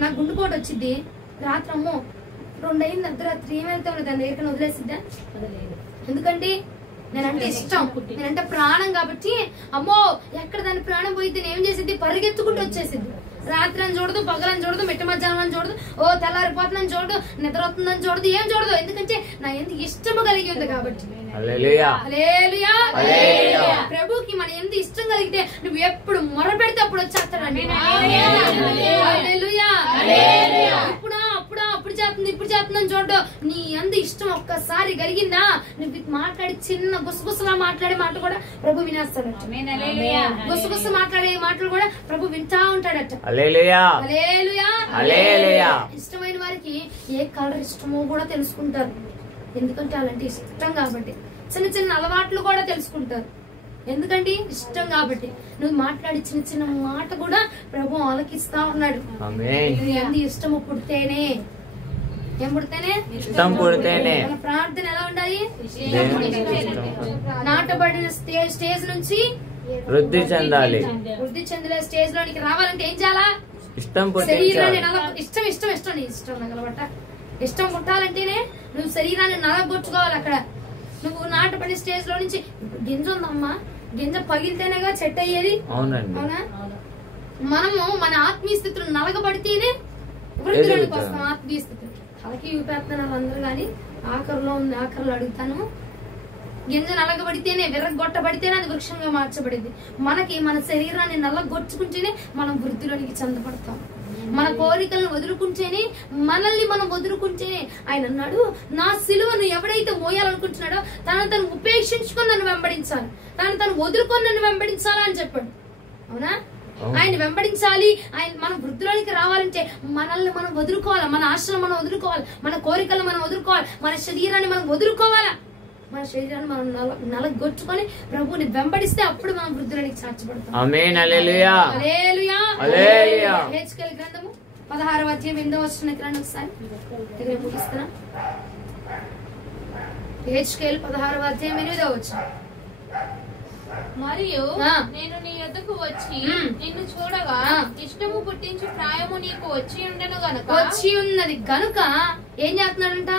నాకు గుండెపోటు వచ్చింది రాత్రి. అమ్మో 2 అయింది అర్ధరాత్రి, ఏమైతే ఉన్నది దాని దగ్గర వదిలేసిద్దా? ఎందుకంటే నేనంటే ఇష్టం, నేనంటే ప్రాణం కాబట్టి అమ్మో ఎక్కడ దాని ప్రాణం పోయిద్ది ఏం చేసిద్ది? పరిగెత్తుకుంటూ వచ్చేసిద్ది. రాత్రి అని చూడదు, పగలని చూడదు, మిట్ట మధ్యాహ్నం అని చూడదు, ఓ తెల్లారిపోతుందని చూడదు, నిద్ర వస్తుందని చూడదు, ఏం చూడదు. ఎందుకంటే నా ఎంత ఇష్టము కలిగి ఉంది కాబట్టి. ప్రభుకి మన ఎంత ఇష్టం కలిగితే నువ్వు ఎప్పుడు మొర పెడితే అప్పుడు వచ్చేస్తాడండి. ఇప్పుడు చేస్తుందని చూడదు. నీ ఎంత ఇష్టం ఒక్కసారి కలిగిందా నువ్వు మాట్లాడి చిన్న గుసగుసలా మాట్లాడే మాట కూడా ప్రభు వినేస్తాడట. గుసగుస మాట్లాడే మాటలు కూడా ప్రభు వింటా ఉంటాడట. ఇష్టమైన వారికి ఏ కలర్ ఇష్టమో కూడా తెలుసుకుంటారు. ఎందుకంటే అలాంటి ఇష్టం కాబట్టి. చిన్న చిన్న అలవాట్లు కూడా తెలుసుకుంటారు. ఎందుకంటే ఇష్టం కాబట్టి. నువ్వు మాట్లాడి చిన్న చిన్న మాట కూడా ప్రభు ఆలకిస్తా ఉన్నాడు. ఎంత ఇష్టము పుడితేనే మన ప్రార్థన ఎలా ఉండాలి? నాటబడిన స్టేజ్ నుంచి వృద్ధి చెందాలి. వృద్ధి చెందిన స్టేజ్ లోనికి రావాలంటే ఏం చేయాలా? శరీరాన్ని ఇష్టం నగలబట్ట. ఇష్టం పుట్టాలంటేనే నువ్వు శరీరాన్ని నలగొట్టుకోవాలి. అక్కడ నువ్వు నాటబడిన స్టేజ్ లో నుంచి గింజ ఉందమ్మా, గింజ పగిలితేనేగా చెట్టు అయ్యేది. అవునా? మనము మన ఆత్మీయ స్థితిలో నలగబడితేనే వృద్ధిలోనికి వస్తాం. ఆత్మీయ స్థితి తలకి ఊపేస్తున్నారు అందరూ కానీ ఆఖరులో అడుగుతాను. గింజ నలగబడితేనే విరగొట్టబడితేనే అది వృక్షంగా మార్చబడింది. మనకి మన శరీరాన్ని నల్లగొచ్చుకుంటేనే మనం వృద్ధిలోనికి చెందబడతాం. మన కోరికలను వదులుకుంటేనే మనల్ని మనం వదులుకుంటేనే ఆయన అన్నాడు, నా సిలువను ఎవడైతే మోయాలనుకుంటున్నాడో తను ఉపేక్షించుకొని నన్ను వెంబడించాలి, తను వదులుకొని నన్ను వెంబడించాలా అని చెప్పాడు. అవునా? ఆయన వెంబడించాలి. ఆయన మనం వృద్ధిలోనికి రావాలంటే మనల్ని మనం వదులుకోవాలి, మన ఆశలను మనం వదులుకోవాలి, మన కోరికలను మనం వదులుకోవాలి, మన శరీరాన్ని మనం వదులుకోవాలా. మన శరీరాన్ని మనం నలగొచ్చుకొని ప్రభుని వెంబడిస్తే అప్పుడు మనం వృద్ధిలోనికి చేర్చబడతాం. ఆమేన్. హల్లెలూయా. హల్లెలూయా. హల్లెలూయా. హెచ్కేల్ గ్రంథము 16వ అధ్యాయం 8వ వచనం గ్రంథం ఒకసారి దగ్గర ముగిస్తున్నా. హెచ్కేల్ 16వ అధ్యాయం 8వ వచనం. మరియు నేను నీ యొద్దకు వచ్చి నిన్ను చూడగా ఇష్టము పుట్టించి ప్రాయము నీకు వచ్చి ఉండను గనుక. వచ్చి ఉన్నది గనుక ఏం చేస్తున్నాడంట?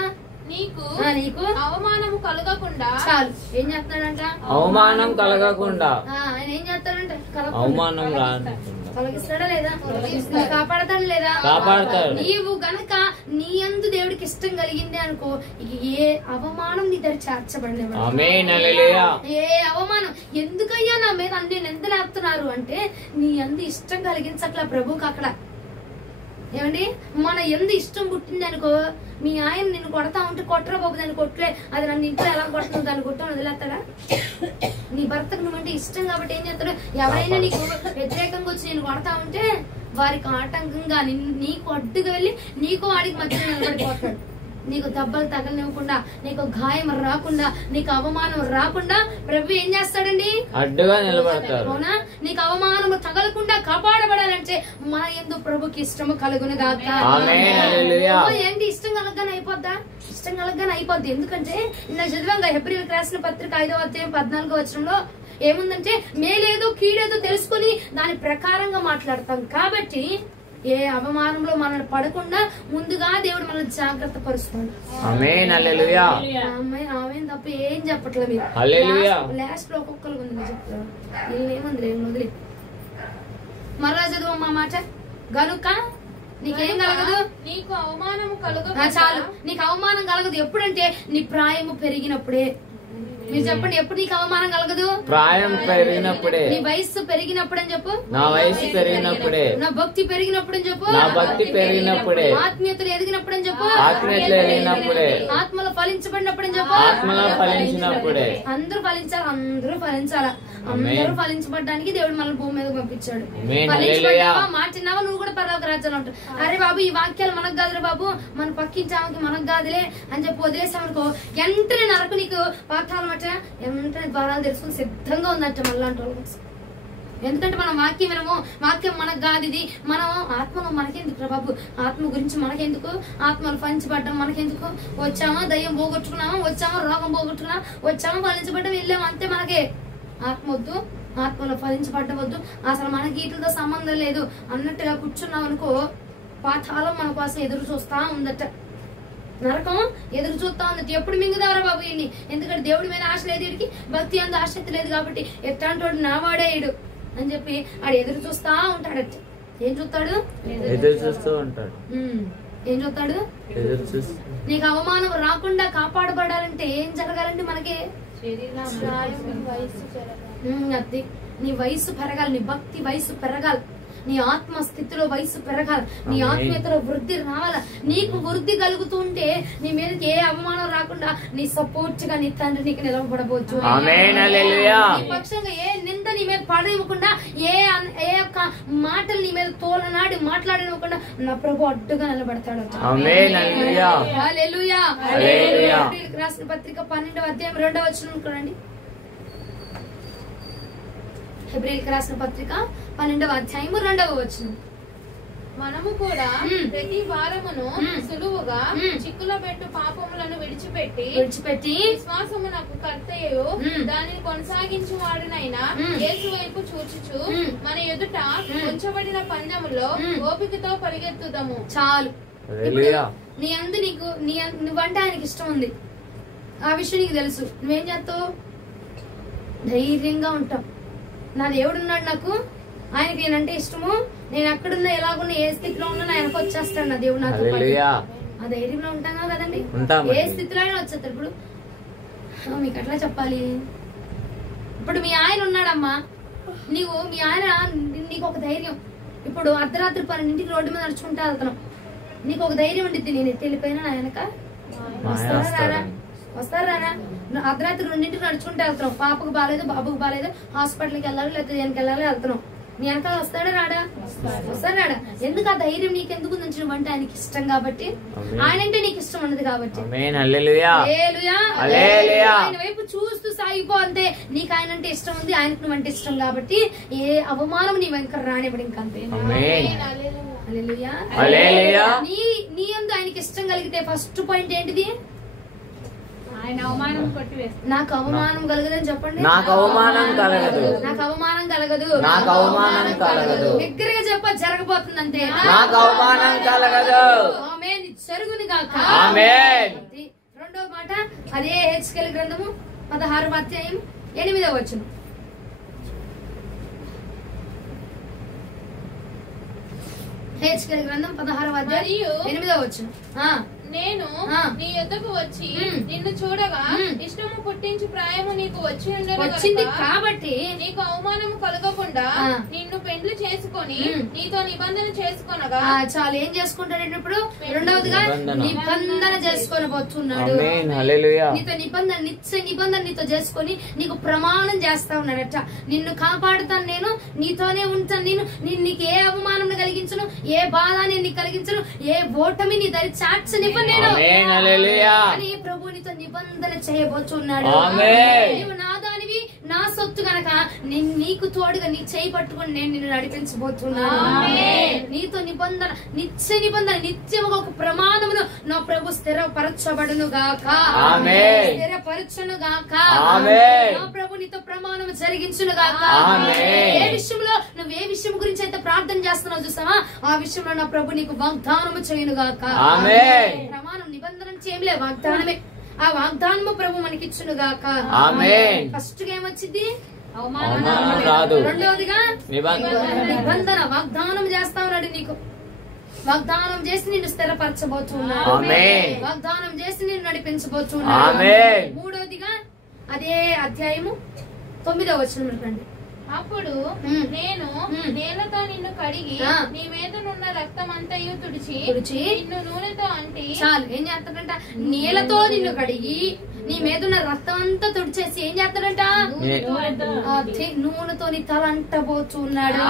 నీకు అవమానము కలగకుండా. చాలు. ఏం చేస్తున్నాడంట? అవమానం కలగకుండా. ఆయన ఏం చేస్తాడంట? అవమానం కలిగిస్తాడా లేదా? కాపాడతాడు లేదా? కాపాడతాడు. నీవు గనక నీ యందు దేవుడికి ఇష్టం కలిగింది అనుకో, ఏ అవమానం నీ దగ్గర చేర్చబడలేదు. ఏ అవమానం ఎందుకయ్యా నా మీద అన్ని నిందలేస్తున్నారు అంటే నీ యందు ఇష్టం కలిగించట్లా ప్రభుకి. అక్కడ ఏమండి, మన ఎందు ఇష్టం పుట్టింది అనుకో, మీ ఆయన నిన్ను కొడతా ఉంటే కొట్టరా బాబు దాన్ని కొట్టలే, అది నన్ను ఇంట్లో ఎలా కొడుతుంది దాన్ని కొట్టా వదిలేస్తాడా? నీ భర్తకు నువ్వంటే ఇష్టం కాబట్టి ఏం చేస్తాడు? ఎవరైనా నీకు వ్యతిరేకంగా వచ్చి నేను కొడతా ఉంటే వారికి ఆటంకంగా నీకు అడ్డుగా వెళ్ళి నీకు వాడికి మధ్యలో నిలబడిపోతాడు. నీకు దెబ్బలు తగలనివ్వకుండా, నీకు గాయం రాకుండా, నీకు అవమానం రాకుండా ప్రభు ఏం చేస్తాడండి? అడ్డుగా నిలబడతాడు. అవునా? నీకు అవమానం తగలకుండా కాపాడబడాలంటే మన యందు ప్రభుకి ఇష్టము కలుగును గాక. ఏంటి ఇష్టం కలగగానే అయిపోద్దా? ఇష్టం కలగగానే అయిపోద్ది. ఎందుకంటే నిన్న చదివాంగా హెబ్రీయులకు రాసిన పత్రిక 5వ అధ్యాయం 14వ వచనంలో ఏముందంటే, మేలేదో కీడేదో తెలుసుకుని దాని ప్రకారంగా మాట్లాడతాం కాబట్టి ఏ అవమానంలో మనల్ని పడకుండా ముందుగా దేవుడు మనల్ని జాగ్రత్త పరుస్తాడు. ఆమేన్ హల్లెలూయా. ఆమేన్ తప్ప ఏం చెప్పట్లేదు మీరు. హల్లెలూయా. లాస్ట్ లో ఒక్కొక్కరు ఉంది చెప్తారు. నేనేముంది ఏం వదిలే మరలా చదువు మా మాట. గనుక నీకేం కలగదు, నీకు అవమానము కలుగదు. చాలు, నీకు అవమానం కలగదు. ఎప్పుడంటే నీ ప్రాయము పెరిగినప్పుడే. మీరు చెప్పండి, ఎప్పుడు నీకు అవమానం కలగదు? ప్రాయం పెరిగినప్పుడే. నీ వయస్సు పెరిగినప్పుడు అని చెప్పు. నా వయసు పెరిగినప్పుడే. నా భక్తి పెరిగినప్పుడు అని చెప్పు. నా భక్తి పెరిగినప్పుడే. ఆత్మీయతలు ఎదిగినప్పుడు అని చెప్పు. ఆత్మీయతలు ఎదిగినప్పుడే. ఆత్మలో ఫలించబడినప్పుడు అని చెప్పు. ఆత్మలో ఫలించినప్పుడే. అందరూ ఫలించాలి, అందరూ ఫలించాలా. అందరూ ఫలించబడడానికి దేవుడు మనల్ని భూమి మీద పంపించాడు. ఫలించబడ్డావా, మాటిన్నావా, నువ్వు కూడా పరలోక రాజ్యంలో ఉంటావు. అరే బాబు ఈ వాక్యాలు మనకు కాదురా బాబు, మన పక్కించామకి మనకు కాదులే అని చెప్పి వదిలేసామనుకో, వెంటనే నరకు నీకు పాఠాలు మట్ట వెంటనే ద్వారాలు తెలుసుకుని సిద్ధంగా ఉందంట మళ్ళాంటి వాళ్ళు. ఎందుకంటే మనం వాక్యం వినము, వాక్యం మనకు కాదు, ఇది మనం ఆత్మలో మనకెందుకు బాబు, ఆత్మ గురించి మనకెందుకు, ఆత్మలు ఫలించబడ్డం మనకెందుకు. వచ్చామా దయ్యం పోగొట్టుకున్నామా, వచ్చామా రోగం పోగొట్టుకున్నామా, వచ్చామా ఫలించబడ్డం వెళ్ళాము అంతే. మనకే ఆత్మ వద్దు, ఆత్మలో ఫలించబడ్డం వద్దు, అసలు మనకి వీటితో సంబంధం లేదు అన్నట్టుగా కూర్చున్నాం అనుకో, పాతాళం మన కోసం ఎదురు చూస్తా ఉందట. నరకం ఎదురు చూస్తా ఉందట. ఎప్పుడు మింగుదావరా బాబు వీడిని, ఎందుకంటే దేవుడి మీద ఆశ లేదు, వీడికి భక్తి అంత ఆసక్తి లేదు కాబట్టి ఎట్లాంటి నావాడే ఈడు అని చెప్పి ఆడు ఎదురు చూస్తా ఉంటాడట. ఏం చూస్తాడు? ఎదురు చూస్తూ ఉంటాడు. ఏం చూస్తాడు? ఎదురు చూస్తూ. నీకు అవమానం రాకుండా కాపాడబడాలంటే ఏం జరగాలంటే మనకి అది నీ వయసు పెరగాలి, నీ భక్తి వయసు పెరగాలి, నీ ఆత్మ స్థితిలో వయసు పెరగాలి, నీ ఆత్మీయతలో వృద్ధి రావాల. నీకు వృద్ధి కలుగుతుంటే నీ మీదకి ఏ అవమానం రాకుండా నీ సపోర్ట్ గా నీ తండ్రి నీకు నిలవబడవచ్చు. నీ పక్షంగా ఏ నింద నీ మీద పడనివ్వకుండా, ఏ యొక్క మాటలు నీ మీద తోలనాడి మాట్లాడనివ్వకుండా నా ప్రభు అడ్డుగా నిలబడతాడు. హల్లెలూయా. రాసిన పత్రిక 12వ అధ్యాయం 2వ వచనం చూడండి. హెబ్రీయులకు రాసిన పత్రిక 12వ అధ్యాయము 2వ వచనం. మనము కూడా ప్రతి వారమును సులువుగా చిక్కులో పెట్టు పాపములను విడిచిపెట్టి విశ్వాసమునకు కర్తయు దానిని కొనసాగించు వాడునైనా యేసు వైపు చూచుచు మన ఎదుట ఉంచబడిన పందెములో ఓపికతో పరిగెత్తుదాము. చాలు. నీ అందు నీకు నువ్వంటే ఆయనకి ఇష్టం ఉంది, ఆ విషయం నీకు తెలుసు. నువ్వేం చేస్తావు? ధైర్యంగా ఉంటావు. నా దేవుడు ఉన్నాడు, నాకు ఆయనకి నేనంటే ఇష్టము, నేను ఎక్కడున్నా ఎలాగున్నా ఏ స్థితిలో ఉన్నా ఆయనకు వచ్చేస్తాడు నా దేవుడు నాతో పాటు. ఆ ధైర్యంలో ఉంటాం కదండి, ఏ స్థితిలో అయినా వచ్చేస్తాడు. ఇప్పుడు మీకు ఎట్లా చెప్పాలి, ఇప్పుడు మీ ఆయన ఉన్నాడమ్మా, నీవు మీ ఆయన నీకు ఒక ధైర్యం. ఇప్పుడు అర్ధరాత్రి 12ంటికి రోడ్డు మీద నడుచుకుంటా వెళ్తున్నావు, నీకు ఒక ధైర్యం ఉండిద్ది, నేను ఎత్తిపోయినా నా వెనక వస్తారా. అర్ధరాత్రి 2ంటికి నడుచుకుంటూ వెళ్తున్నావు, పాపకు బాగాలేదు, బాబుకు బాగాలేదు, హాస్పిటల్కి వెళ్ళాలి, లేకపోతే దేనికి వెళ్ళాలి, వెళ్తున్నావు. నీ వెనకాల వస్తాడా రాడా? వస్తాడా రాడా? ఎందుకు ఆ ధైర్యం నీకెందుకు నుంచి అంటే ఆయనకి ఇష్టం కాబట్టి, ఆయన అంటే నీకు ఇష్టం ఉన్నది కాబట్టి. ఆయన వైపు చూస్తూ సాగిపో అంతే. నీకు ఆయన అంటే ఇష్టం ఉంది, ఆయనకు నువ్వు అంటే ఇష్టం కాబట్టి ఏ అవమానం నీ వెనక రానివ్వడు ఇంకంతే. నీ అందు ఆయనకి ఇష్టం కలిగితే ఫస్ట్ పాయింట్ ఏంటిది? నాకు అవమానం కలగదని చెప్పండి. నాకు అవమానం కలగదు, నాకు అవమానం కలగదు, నాకు అవమానం కలగదు. దగ్గరగా చెప్ప జరగబోతుంది అంతే. నాకు అవమానం కలగదు. ఆమేన్. జరుగును గాక. ఆమేన్. రెండో మాట అదే హెచ్కేల్ గ్రంథము 16వ అధ్యాయం 8వ వచనం. హెచ్కేల్ గ్రంథం 16వ అధ్యాయం 8వ వచనం. నేను నీ యొద్దకు వచ్చి నిన్ను చూడగా ఇష్టము పుట్టించి ప్రాయము నీకు వచ్చింది కాబట్టి నీకు అవమానము కలగకుండా నిన్ను పెండ్లి చేసుకొని నీతో నిబంధన చేసుకొనగా. చాలు. ఏం చేసుకుంటాడు ఇప్పుడు? రెండవదిగా నిబంధన చేసుకొని పోతున్నాడు. నీతో నిబంధన, నిత్య నిబంధన నీతో చేసుకొని నీకు ప్రమాణం చేస్తా ఉన్నాడట. నిన్ను కాపాడుతాను నేను, నీతోనే ఉంటాను నేను, నీకు ఏ అవమానం కలిగించను, ఏ బాధ నేను కలిగించను, ఏ ఓటమి నీ దరి చాచని ప్రభు నీతో నిబంధన చేయబోతున్నాడు. నీవు నా దానివి, నా సొత్తు గనక నీకు తోడుగా నీ చేయి పట్టుకొని నేను నిన్ను నడిపించబోతున్నాను. నీతో నిబంధన, నిత్య నిబంధన, నిత్యముగా ఒక ప్రమాణమును నా ప్రభు స్థిరపరచబడును గాక, స్థిరపరచును గాక. నా ప్రభు నీతో ప్రమాణం జరిగించును గాక. ఏ విషయంలో నువ్వు ఏ విషయం గురించి అయితే ప్రార్థన చేస్తున్నావు చూసావా, ఆ విషయంలో నా ప్రభు నీకు వాగ్దానము చేయను గాక. ప్రమాణం నిబంధన చేయలే, వాగ్దానమే. ఆ వాగ్దానము ప్రభు మనకిచ్చును గాక. ఫస్ట్ గా ఏమొచ్చింది? రెండవదిగా నిబంధన. వాగ్దానం చేస్తా ఉన్నాడు నీకు. వాగ్దానం చేసి నిన్ను స్థిరపరచబోతున్నాడు. వాగ్దానం చేసి నిన్ను నడిపించబోతున్నాడు. మూడవదిగా అదే అధ్యాయము 9వ వచనం రండి. అప్పుడు నేను నేలతో నిన్ను కడిగి నీ మీదనున్న రక్తం అంతయు తుడిచి నిన్ను నూనెతో అంటి. చాలు. ఏం చేస్తాడంట? నీళ్ళతో నిన్ను కడిగి నీ మీదున్న రక్తం అంతా తుడిచేసి ఏం చేస్తాడంట? నూనెతో నీ తల అంటబోతున్నాడు.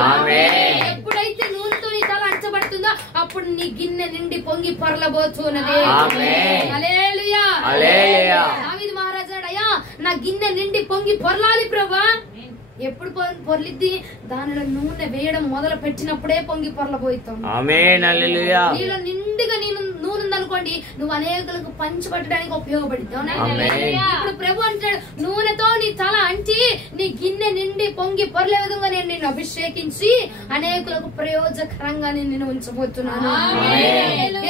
ఎప్పుడైతే నూనెతో నీ తల అంటబడుతుందో అప్పుడు నీ గిన్నె నిండి పొంగి పొరలబోతున్నది. హల్లెలూయా. దావీదు మహారాజాడు, అయ్యా నా గిన్నె నిండి పొంగి పొరలాలి ప్రభా. ఎప్పుడు పొర్లిద్ది? దానిలో నూనె వేయడం మొదలు పెట్టినప్పుడే పొంగి పొరలబోతాం. నీలో నిండుగా నూనె ఉందనుకోండి, నువ్వు అనేకులకు పంచిపెట్టడానికి ఉపయోగపడుతుంది. ఇప్పుడు ప్రభు అంటాడు, నూనెతో నీ తల అంటి నీ గిన్నె నిండి పొంగి పొరలే విధంగా నేను నిన్ను అభిషేకించి అనేకులకు ప్రయోజకరంగా నేను నిన్ను ఉంచబోతున్నాను.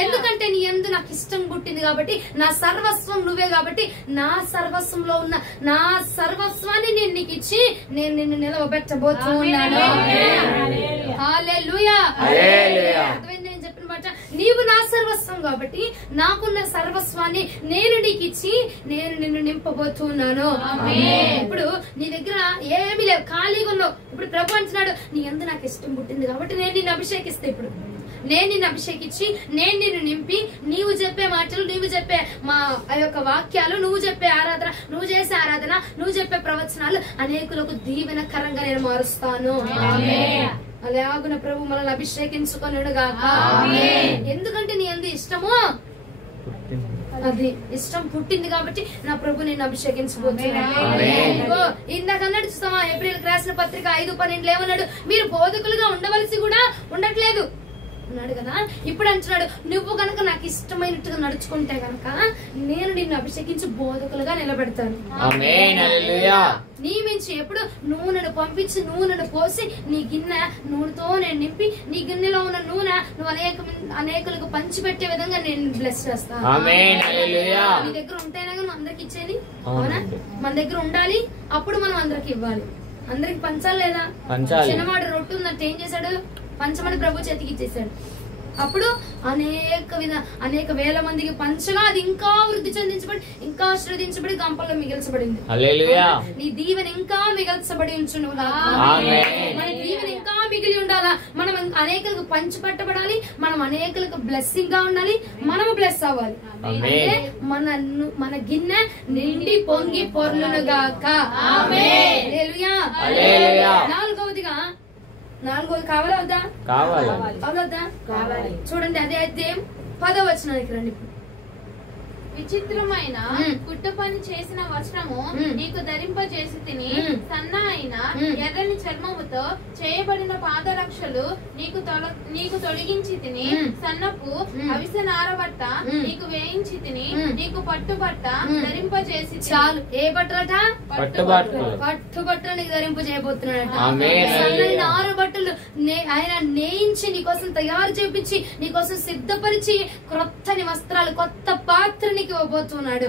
ఎందుకంటే నీ యందు నాకు ఇష్టం పుట్టింది కాబట్టి, నా సర్వస్వం నువ్వే కాబట్టి, నా సర్వస్వంలో ఉన్న నా సర్వస్వాన్ని నేను నీకు ఇచ్చి నేను నిన్ను నిలవబెట్టబోతున్నాను. హల్లెలూయా. నేను చెప్పిన మాట, నీవు నా సర్వస్వం కాబట్టి నాకున్న సర్వస్వాన్ని నేను నీకు ఇచ్చి నేను నిన్ను నింపబోతున్నాను. ఇప్పుడు నీ దగ్గర ఏమీ లేవు, ఖాళీగా ఉన్నావు. ఇప్పుడు ప్రభు అంటున్నాడు, నీ యందు నాకు ఇష్టం పుట్టింది కాబట్టి నేను నిన్ను అభిషేకిస్తే, ఇప్పుడు నేను నిన్ను అభిషేకించి నేను నిన్ను నింపి నీవు చెప్పే మాటలు, నువ్వు చెప్పే మా ఆ యొక్క వాక్యాలు, నువ్వు చెప్పే ఆరాధన, నువ్వు చేసే ఆరాధన, నువ్వు చెప్పే ప్రవచనాలు అనేకులకు దీవెనకరంగా నేను మారుస్తాను. అలాగున ప్రభు మనల్ని అభిషేకించుకొనుడు గాక. ఎందుకంటే నీ యందు ఇష్టము, అది ఇష్టం పుట్టింది కాబట్టి నా ప్రభు నేను అభిషేకించబోతున్నాను. ఇందాక అన్నాడు చూస్తామా, ఏప్రిల్ రాసిన పత్రిక 5:12 ఏమన్నాడు? మీరు బోధకులుగా ఉండవలసి కూడా ఉండట్లేదు అన్నాడు కదా. ఇప్పుడు అంటున్నాడు, నువ్వు గనక నాకు ఇష్టమైనట్టుగా నడుచుకుంటే గనక నేను నిన్ను అభిషేకించి బోధకులుగా నిలబెడతాను. నియమించి ఎప్పుడు నూనెను పంపించి నూనెను పోసి నీ గిన్నె నూనెతో నేను నింపి నీ గిన్నెలో ఉన్న నూనె నువ్వు అనేకులకు పంచిపెట్టే విధంగా నేను బ్లెస్ చేస్తాను. నీ దగ్గర ఉంటేనే మనం అందరికి ఇచ్చేది. అవునా? మన దగ్గర ఉండాలి, అప్పుడు మనం అందరికి ఇవ్వాలి. అందరికి పంచాలి లేదా? చిన్నవాడు రొట్టు ఉన్నట్టు ఏం చేశాడు? పంచమని ప్రభు చేతికి ఇచ్చేసాడు. అప్పుడు అనేక వేల మందికి పంచగా అది ఇంకా వృద్ధి చెందించబడి, ఇంకా ఆశీర్వదించబడి గంపల్లో మిగిల్చబడింది. నీ దీవెన ఇంకా మిగల్చబడి ఉంచును. మన దీవెన ఇంకా మిగిలి ఉండాలా. మనం అనేకులకు పంచి పట్టబడాలి, మనం అనేకులకు బ్లెస్సింగ్ గా ఉండాలి, మనము బ్లెస్ అవ్వాలి. అంటే మన గిన్నె నిండి పొంగి పొర్లునుగాక. నాలుగోది కావాలా వద్దా? కావాలి. చూడండి, అదే అధ్యాయం 10వ వచనానికి రండి. విచిత్రమైన కుట్టు పని చేసిన వస్త్రము నీకు ధరింపజేసి తిని, సన్న అయిన ఎర్రని చర్మముతో చేయబడిన పాదరక్షలు నీకు తొడిగించి తిని, సన్నపు అవిసె నారబట్ట నీకు వేయించి తిని, నీకు పట్టుబట్ట ధరింపజేసి. చాలు. ఏ బట్టలట? పట్టుబట్టలు నీకు ధరింపజేయబోతున్నాడట. సన్నని నారబట్టలు ఆయన నేయించి నీకోసం తయారు చేపించి నీకోసం సిద్ధపరిచి క్రొత్తని వస్త్రాలు, కొత్త పాత్రని ఇవ్వబోతున్నాడు.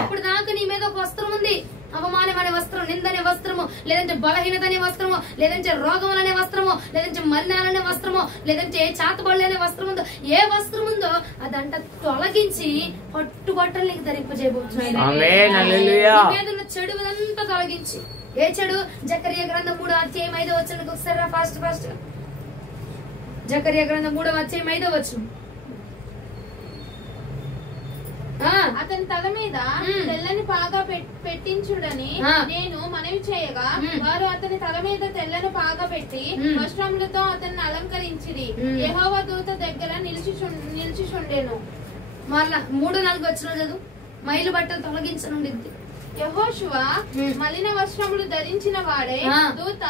ఇప్పుడు దాకా నీ మీద ఒక వస్త్రం ఉంది. అవమానం అనే వస్త్రం, నిందనే వస్త్రము, లేదంటే బలహీనత అనే వస్త్రము, లేదంటే రోగం అనే వస్త్రము, లేదంటే మలినాలనే వస్త్రము, లేదంటే చేతబడులు అనే వస్త్రం ఉందో, ఏ వస్త్రం ఉందో అదంట తొలగించి పట్టుబట్టలు నీకు ధరింపజేయబోతున్నాడు. చెడుదంతా తొలగించి. ఏ చెడు? జకర్యా గ్రంథం 3వ అధ్యాయం 5వ వచనం ఒకసారి ఫాస్ట్. జకర్యా గ్రంథం 3వ అధ్యాయం 5వ వచనం. అతని తల మీద తెల్లని పాగా పెట్టించుడని నేను మనవి చేయగా, వారు అతని తల మీద తెల్లని పాగా పెట్టి వస్త్రములతో అతన్ని అలంకరించిరి. యెహోవా దూత దగ్గర నిలిచిచుండెను. మరలా 3-4 వచనాలు చదువు. మైలు బట్టలు తొలగించనుండిద్ది. యెహోషువ మలిన వస్త్రములు ధరించిన వాడే దూత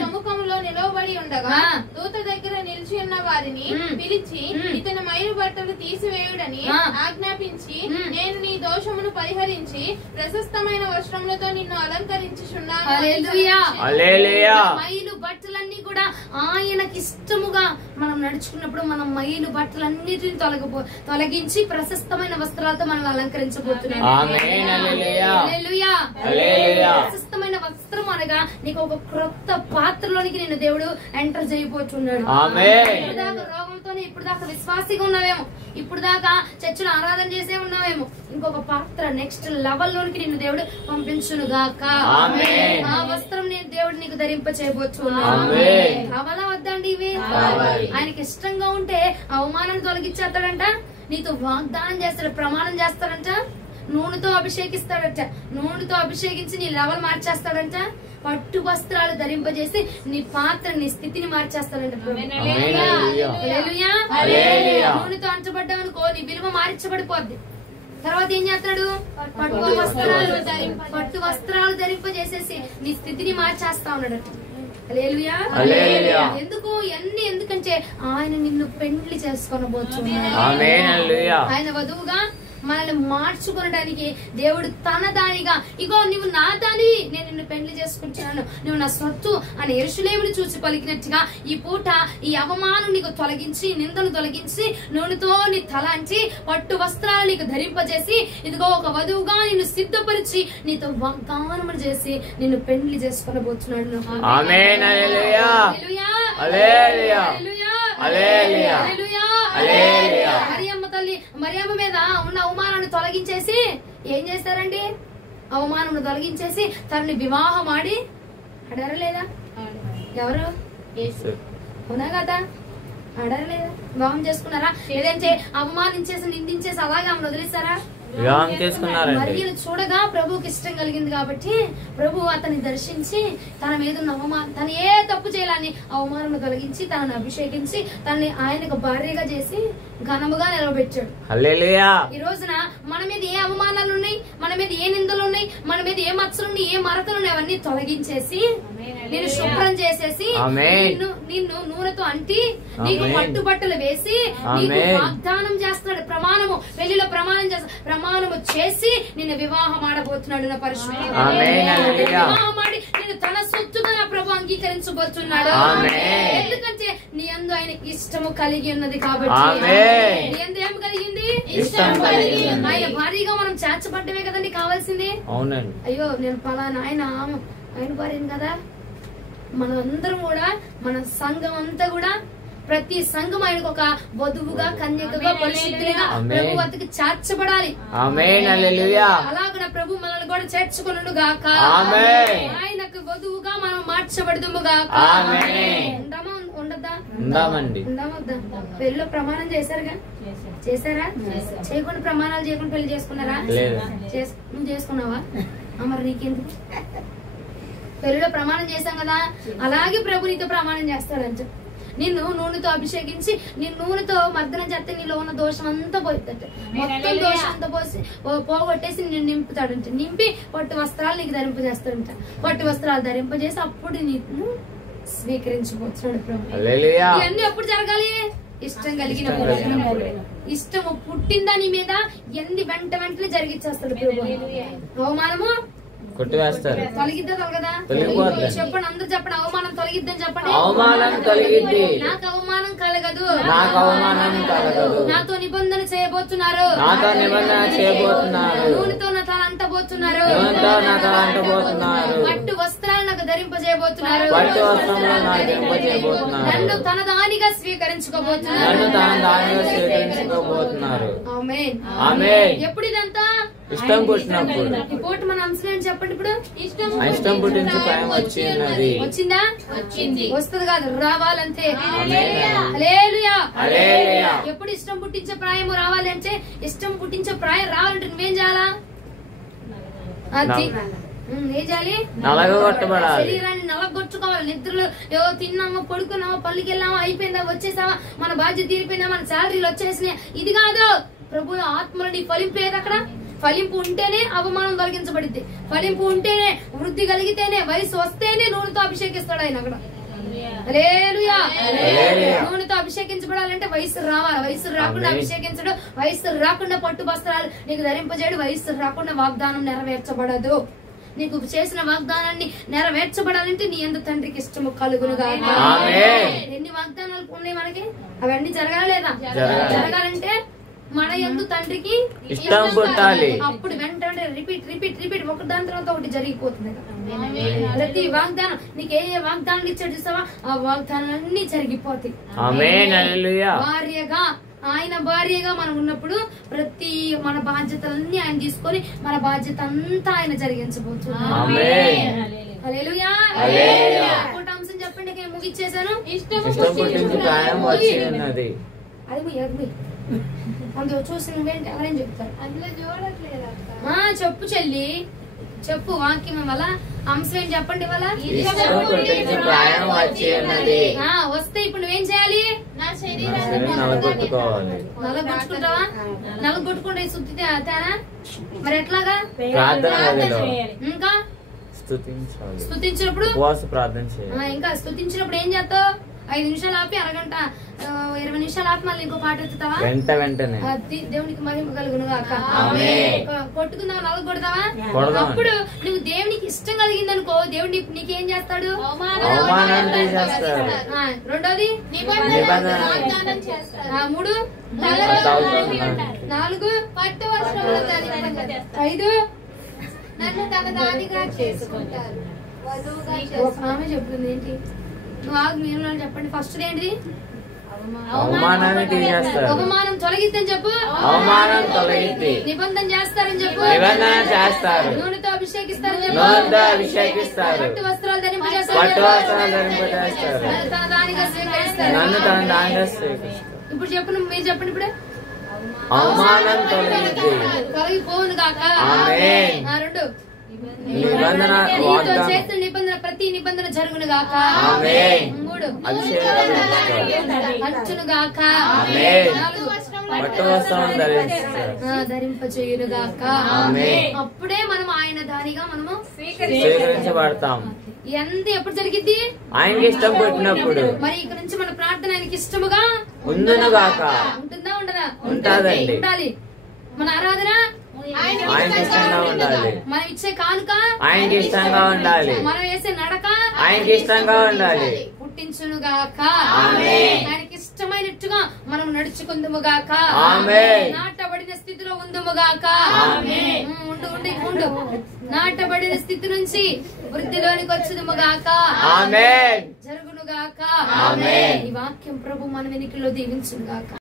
సముఖంలో నిలవబడి ఉండగా దూత దగ్గర నిలిచి ఉన్న వారిని పిలిచి ఇతని మైలు బట్టలు తీసివేయుడని ఆజ్ఞాపించి, నేను నీ దోషమును పరిహరించి ప్రశస్తమైన వస్త్రములతో నిన్ను అలంకరించుచున్నాను. మైలు బట్టలన్నీ కూడా ఆయనకి ఇష్టముగా మనం నడుచుకున్నప్పుడు మనం మైలు బట్టలన్నిటిని తొలగించి ప్రశస్తమైన వస్త్రాలతో మనం అలంకరించబోతున్నాం. ప్రశస్తమైన వస్త్రం అనగా నీకు ఒక క్రొత్త పాత్రలోనికి నేను దేవుడు ఎంటర్ చేయబోతున్నాడు. ఇప్పుడు దాకా రోగంతోనే, ఇప్పుడు దాకా విశ్వాసిగా ఉన్నావేమో, ఇప్పుడు దాకా చర్చలు ఆరాధన చేసే ఉన్నావేమో, ఇంకొక పాత్ర నెక్స్ట్ లెవెల్ లోనికి నిన్ను దేవుడు పంపించును గాక. ఆ వస్త్రం నేను దేవుడు నీకు ధరింప చేయబోతున్నాను. కావాలా వద్దండి? ఇవి ఆయనకి ఇష్టంగా ఉంటే అవమానాన్ని తొలగించేస్తాడంట, నీతో వాగ్దానం చేస్తాడు, ప్రమాణం చేస్తాడంట, నూనెతో అభిషేకిస్తాడట, నూనెతో అభిషేకించి నీ లెవెల్ మార్చేస్తాడంట, పట్టు వస్త్రాలు ధరింపజేసి నీ పాత్ర, నీ స్థితిని మార్చేస్తాడంట. నూనెతో అంచబడ్డావనుకో నీ విలువ మార్చబడిపోద్ది. తర్వాత ఏం చేస్తాడు? పట్టు వస్త్రాలు ధరింపజేసేసి నీ స్థితిని మార్చేస్తా ఉన్నాడు. ఎందుకు ఎందుకంటే ఆయన నిన్ను పెండ్లి చేసుకోనబోతున్నాడు. ఆయన వధువుగా మనల్ని మార్చుకోవడానికి దేవుడు తన దానిగా, ఇగో నువ్వు నా దాని, నేను నిన్ను పెళ్లి చేసుకుంటున్నాను, నువ్వు నా సొత్తు అని యెరూషలేమును చూసి పలికినట్టుగా ఈ పూట ఈ అవమానం నీకు తొలగించి, నిందను తొలగించి, నూనెతో నీ తలాంచి, పట్టు వస్త్రాలు నీకు ధరింపజేసి, ఇదిగో ఒక వధువుగా నిన్ను సిద్ధపరిచి నీతో వాగ్దానములు చేసి నిన్ను పెళ్లి చేసుకొనబోతున్నాడు. మరియమ్మ మీద ఉన్న అవమానాన్ని తొలగించేసి ఏం చేస్తారండి? అవమానం తొలగించేసి తనని వివాహం ఆడి ఆడారా లేదా? ఎవరు? అవునా కదా? ఆడారా లేదా? వివాహం చేసుకున్నారా? లేదంటే అవమానించేసి నిందించేసి అలాగే ఆమెను వదిలేస్తారా? మరియను చూడగా ప్రభువుకి ఇష్టం కలిగింది కాబట్టి ప్రభు అతన్ని దర్శించి తన మీద ఉన్న అవమానం, తను ఏ తప్పు చేయాలని అవమానం కలిగించి తనని అభిషేకించి తనని ఆయనకు భార్యగా చేసి ఘనముగా నిలబెట్టాడు. ఈ రోజున మన మీద ఏ అవమానాలు ఉన్నాయి, మన మీద ఏ నిందలు ఉన్నాయి, మన మీద ఏ మచ్చలున్నాయి, ఏ మరతలున్నాయి, అవన్నీ తొలగించేసి నేను శుభ్రం చేసేసి నిన్ను నూనెతో అంటి నీకు పట్టుబట్టలు వేసి నీకు వాగ్దానం చేస్తున్నాడు. ప్రమాణము, పెళ్లిలో ప్రమాణం చేస్తా, ప్రమాణము చేసి నిన్ను వివాహం ఆడబోతున్నాడు. నా పరిశుద్ధుడు వివాహం ఆడి నేను తన సొత్తుగా నా ప్రభు అంగీకరించబోతున్నాడు. ఎందుకంటే నీ యందు ఆయనకి ఇష్టము కలిగి ఉన్నది కాబట్టి. నీ యందు ఏం కలిగింది? ఇష్టం కలిగి. ఆయన భారీగా మనం చేర్చబడ్డమే కదండి కావాల్సింది. అయ్యో నేను పలానా ఆయన భార్యను కదా. మనందరం కూడా, మన సంఘం అంతా కూడా, ప్రతి సంఘం ఆయనకు ఒక వధువుగా, కన్యకగా, పరిశుద్ధులుగా ప్రభు వద్దకు చేర్చబడాలి. అలా కూడా ప్రభు మనల్ని కూడా చేర్చుకొనుడు గాక. ఆయనకు వధువుగా మనం మార్చబడదుము గాక. ఉండద్దా? పెళ్లిలో ప్రమాణం చేశారుగా? చేశారా? చేయకుండా ప్రమాణాలు చేయకుండా పెళ్లి చేసుకున్నారా? నువ్వు చేసుకున్నావా? మరి నీకెందుకు? పెళ్లిలో ప్రమాణం చేశాం కదా, అలాగే ప్రభు నీతో ప్రమాణం చేస్తాడంట. నిన్ను నూనెతో అభిషేకించి నీ నూనెతో మర్దనం చేస్తే నీలో ఉన్న దోషం అంతా పోతుందట. మొత్తం దోషం అంతా పోగొట్టేసి నిన్ను నింపుతాడంట. నింపి పట్టు వస్త్రాలు నీకు ధరింపజేస్తాడంట. పట్టు వస్త్రాలు ధరింపజేసి అప్పుడు నీకు స్వీకరించబోతున్నాడు ప్రభు. ఇవన్నీ ఎప్పుడు జరగాలి? ఇష్టం కలిగినప్పుడు. ఇష్టము పుట్టిందా నీ మీద ఎన్ని వెంటనే జరిగిచ్చేస్తాడు ప్రభు. అవమానము కొట్టివేస్తారు. తొలగిద్దా తొలగదా? చెప్పండి, అందరూ చెప్పండి. అవమానం తొలగిద్దని చెప్పండి. అవమానం తొలగిద్ది. నాకు అవమానం కలగదు. నాకు అవమానం కలగదు. నాతో నిబంధన చేయబోతున్నారు. నాతో నిబంధన చేయబోతున్నారు. నూనెతో నా తల అంటబోతున్నారు. నూనెతో నా తల అంటబోతున్నారు. పట్టు వస్త్రాలు నాకు ధరింపజేయబోతున్నారు. పట్టు వస్త్రాలు నాకు ధరింపజేయబోతున్నారు. నన్ను తన దానిగా స్వీకరించుకోబోతున్నారు. నన్ను తన దానిగా స్వీకరించుకోబోతున్నారు. ఆమేన్. ఆమేన్. ఎప్పుడు ఇదంతా? ఇష్టం పుట్టినప్పుడు. ఇప్పుడు మన అంశం చెప్పండి. ఇప్పుడు ఇష్టం పుట్టించి ప్రాయం వచ్చి ఉన్నది. వచ్చిందా? వచ్చింది. వస్తుంది కాదు, రావాలంతే. ఎప్పుడు ఇష్టం పుట్టించే ప్రాయం రావాలి అంటే, ఇష్టం పుట్టించే ప్రాయం రావాలంటే నువ్వేం చేయాలా? అది ఏం చేయాలి? నలగొట్టబడాలి. శరీరాన్ని నలగొట్టుకోవాలి. నిద్రలో ఏవో తిన్నామా, పడుకున్నామా, పల్లికి వెళ్ళామా, అయిపోయిందా, వచ్చేసావా, మన బాధ్యత తీరిపోయిందా, మన శాలరీలు వచ్చేసినాయి, ఇది కాదు. ప్రభు ఆత్మలో నీ ఫలింపేది అక్కడ. ఫలింపు ఉంటేనే అవమానం తొలగించబడిద్ది. ఫలింపు ఉంటేనే, వృద్ధి కలిగితేనే, వయసు వస్తేనే నూనెతో అభిషేకిస్తాడు ఆయన అక్కడ. హల్లెలూయా. నూనెతో అభిషేకించబడాలంటే వయసు రావాలి. వయసు రాకుండా అభిషేకించడు, వయసు రాకుండా పట్టు వస్త్రాలు నీకు ధరింపజేయడు, వయసు రాకుండా వాగ్దానం నెరవేర్చబడదు. నీకు చేసిన వాగ్దానాన్ని నెరవేర్చబడాలంటే నీ యందు తండ్రికి ఇష్టము కలుగునుగా. ఎన్ని వాగ్దానాలు ఉన్నాయి మనకి, అవన్నీ జరగాలి లేదా? జరగాలంటే మన యందు తండ్రికి ఇష్టం పుట్టాలి. అప్పుడు వెంటనే రిపీట్ రిపీట్ రిపీట్ ఒకటి దాని తర్వాత ఒకటి జరిగిపోతుంది. ప్రతి వాగ్దానం నీకు ఏ వాగ్దానం ఇచ్చాడు చూసావా, ఆ వాగ్దానాలన్నీ జరిగిపోతాయి. భార్యగా ఆయన భార్యగా మనం ఉన్నప్పుడు ప్రతి మన బాధ్యతలన్నీ ఆయన తీసుకొని మన బాధ్యత అంతా ఆయన జరిగించబోతున్నాడు. హల్లెలూయా. ఇంకోటి అంశం చెప్పండి, నేను ముగిచ్చేసాను. అది అందులో చూసి నువ్వేంటి ఎవరేం చెప్తారు? అందులో చూడట్లేదు. చెప్పు చెల్లి, చెప్పు వాక్యం వల్ల అంశం ఏం చెప్పండి. వస్తే ఇప్పుడు నువ్వేం చేయాలి? నా శరీరాన్ని నలగొట్టుకుంటావా? నలగొట్టుకుంటే శుద్ధి తేనా? మరి ఎట్లాగా? ఇంకా స్తుతించినప్పుడు ప్రార్థన చేయాలి. ఇంకా స్తుతించినప్పుడు ఏం చేస్తావు? 5 నిమిషాలు ఆపి, అరగంట 20 నిమిషాలు ఆపి మళ్ళీ ఇంకో పాట ఎత్తుతావా? వెంటనే దేవునికి మహిమ కలుగును గాక. కొట్టుకుందావా? నలగొడతావా? అప్పుడు నువ్వు దేవునికి ఇష్టం కలిగింది అనుకో, దేవుడు నీకేం చేస్తాడు? రెండోది 3 4 పట్టు వస్త్రములు ధరింపజేస్తారు. 5 నన్ను తన దానిగా చేసుకుంటారు. ఆమె చెప్తుంది ఏంటి? నువ్వు ఆగు, మీరు చెప్పండి. ఫస్ట్ ఏంటిది? అవమానం తొలగిద్దని చెప్పు. అవమానం తొలగిద్ది. నిబంధన చేస్తారని చెప్పు. నిబంధన చేస్తారు. నూనెతో అభిషేకిస్తారని చెప్పు. నూనెతో అభిషేకిస్తారు. పట్టు వస్త్రాలు ధరింపజేస్తారు. పట్టు వస్త్రాలు ధరింపజేస్తారు. నన్ను తన దానిగా స్వీకరిస్తారు. నన్ను తన దానిగా స్వీకరిస్తారు. ఇప్పుడు చెప్పండి, మీరు చెప్పండి. ఇప్పుడు అవమానం తొలగిద్ది. తొలగిపోను గాక. ఆమేన్. 2 నిబంధన నీతో చేసిన నిబంధన ప్రతి నిబంధన జరుగును గాక. 3 అంచును గాక. 4 పట్టు వస్త్రం ధరింపచేయును గాక. అప్పుడే మనం ఆయన దానిగా మనము స్వీకరించబడతాం. ఎంత ఎప్పుడు జరిగిద్ది? ఆయనకి ఇష్టం పుట్టినప్పుడు. మరి ఇక్కడ నుంచి మన ప్రార్థన ఆయనకి ఇష్టముగా ఉండును గాక. ఉంటుందా? ఉండదా? ఉండాలండి. ఉండాలి. మన ఆరాధన ఆయనకి ఇష్టంగా ఉండాలి. మనం ఇచ్చే కానుక ఆయనకి ఇష్టంగా ఉండాలి. మనం వేసే నడక ఆయనకి ఇష్టంగా ఉండాలి. పుట్టించును గాక. ఆమేన్. ఆయనకి ఇష్టమైనట్టుగా మనం నడుచుకుందుము గాక. ఆమేన్. నాటబడిన స్థితిలో ఉందుము గాక. ఆమేన్. ఉండు నాటబడిన స్థితి నుంచి వృద్ధిలోనికి వచ్చుదుము గాక. ఆమేన్. జరుగును గాక. ఆమేన్. ఈ వాక్యం ప్రభు మన వెనుకలో దీవించును గాక.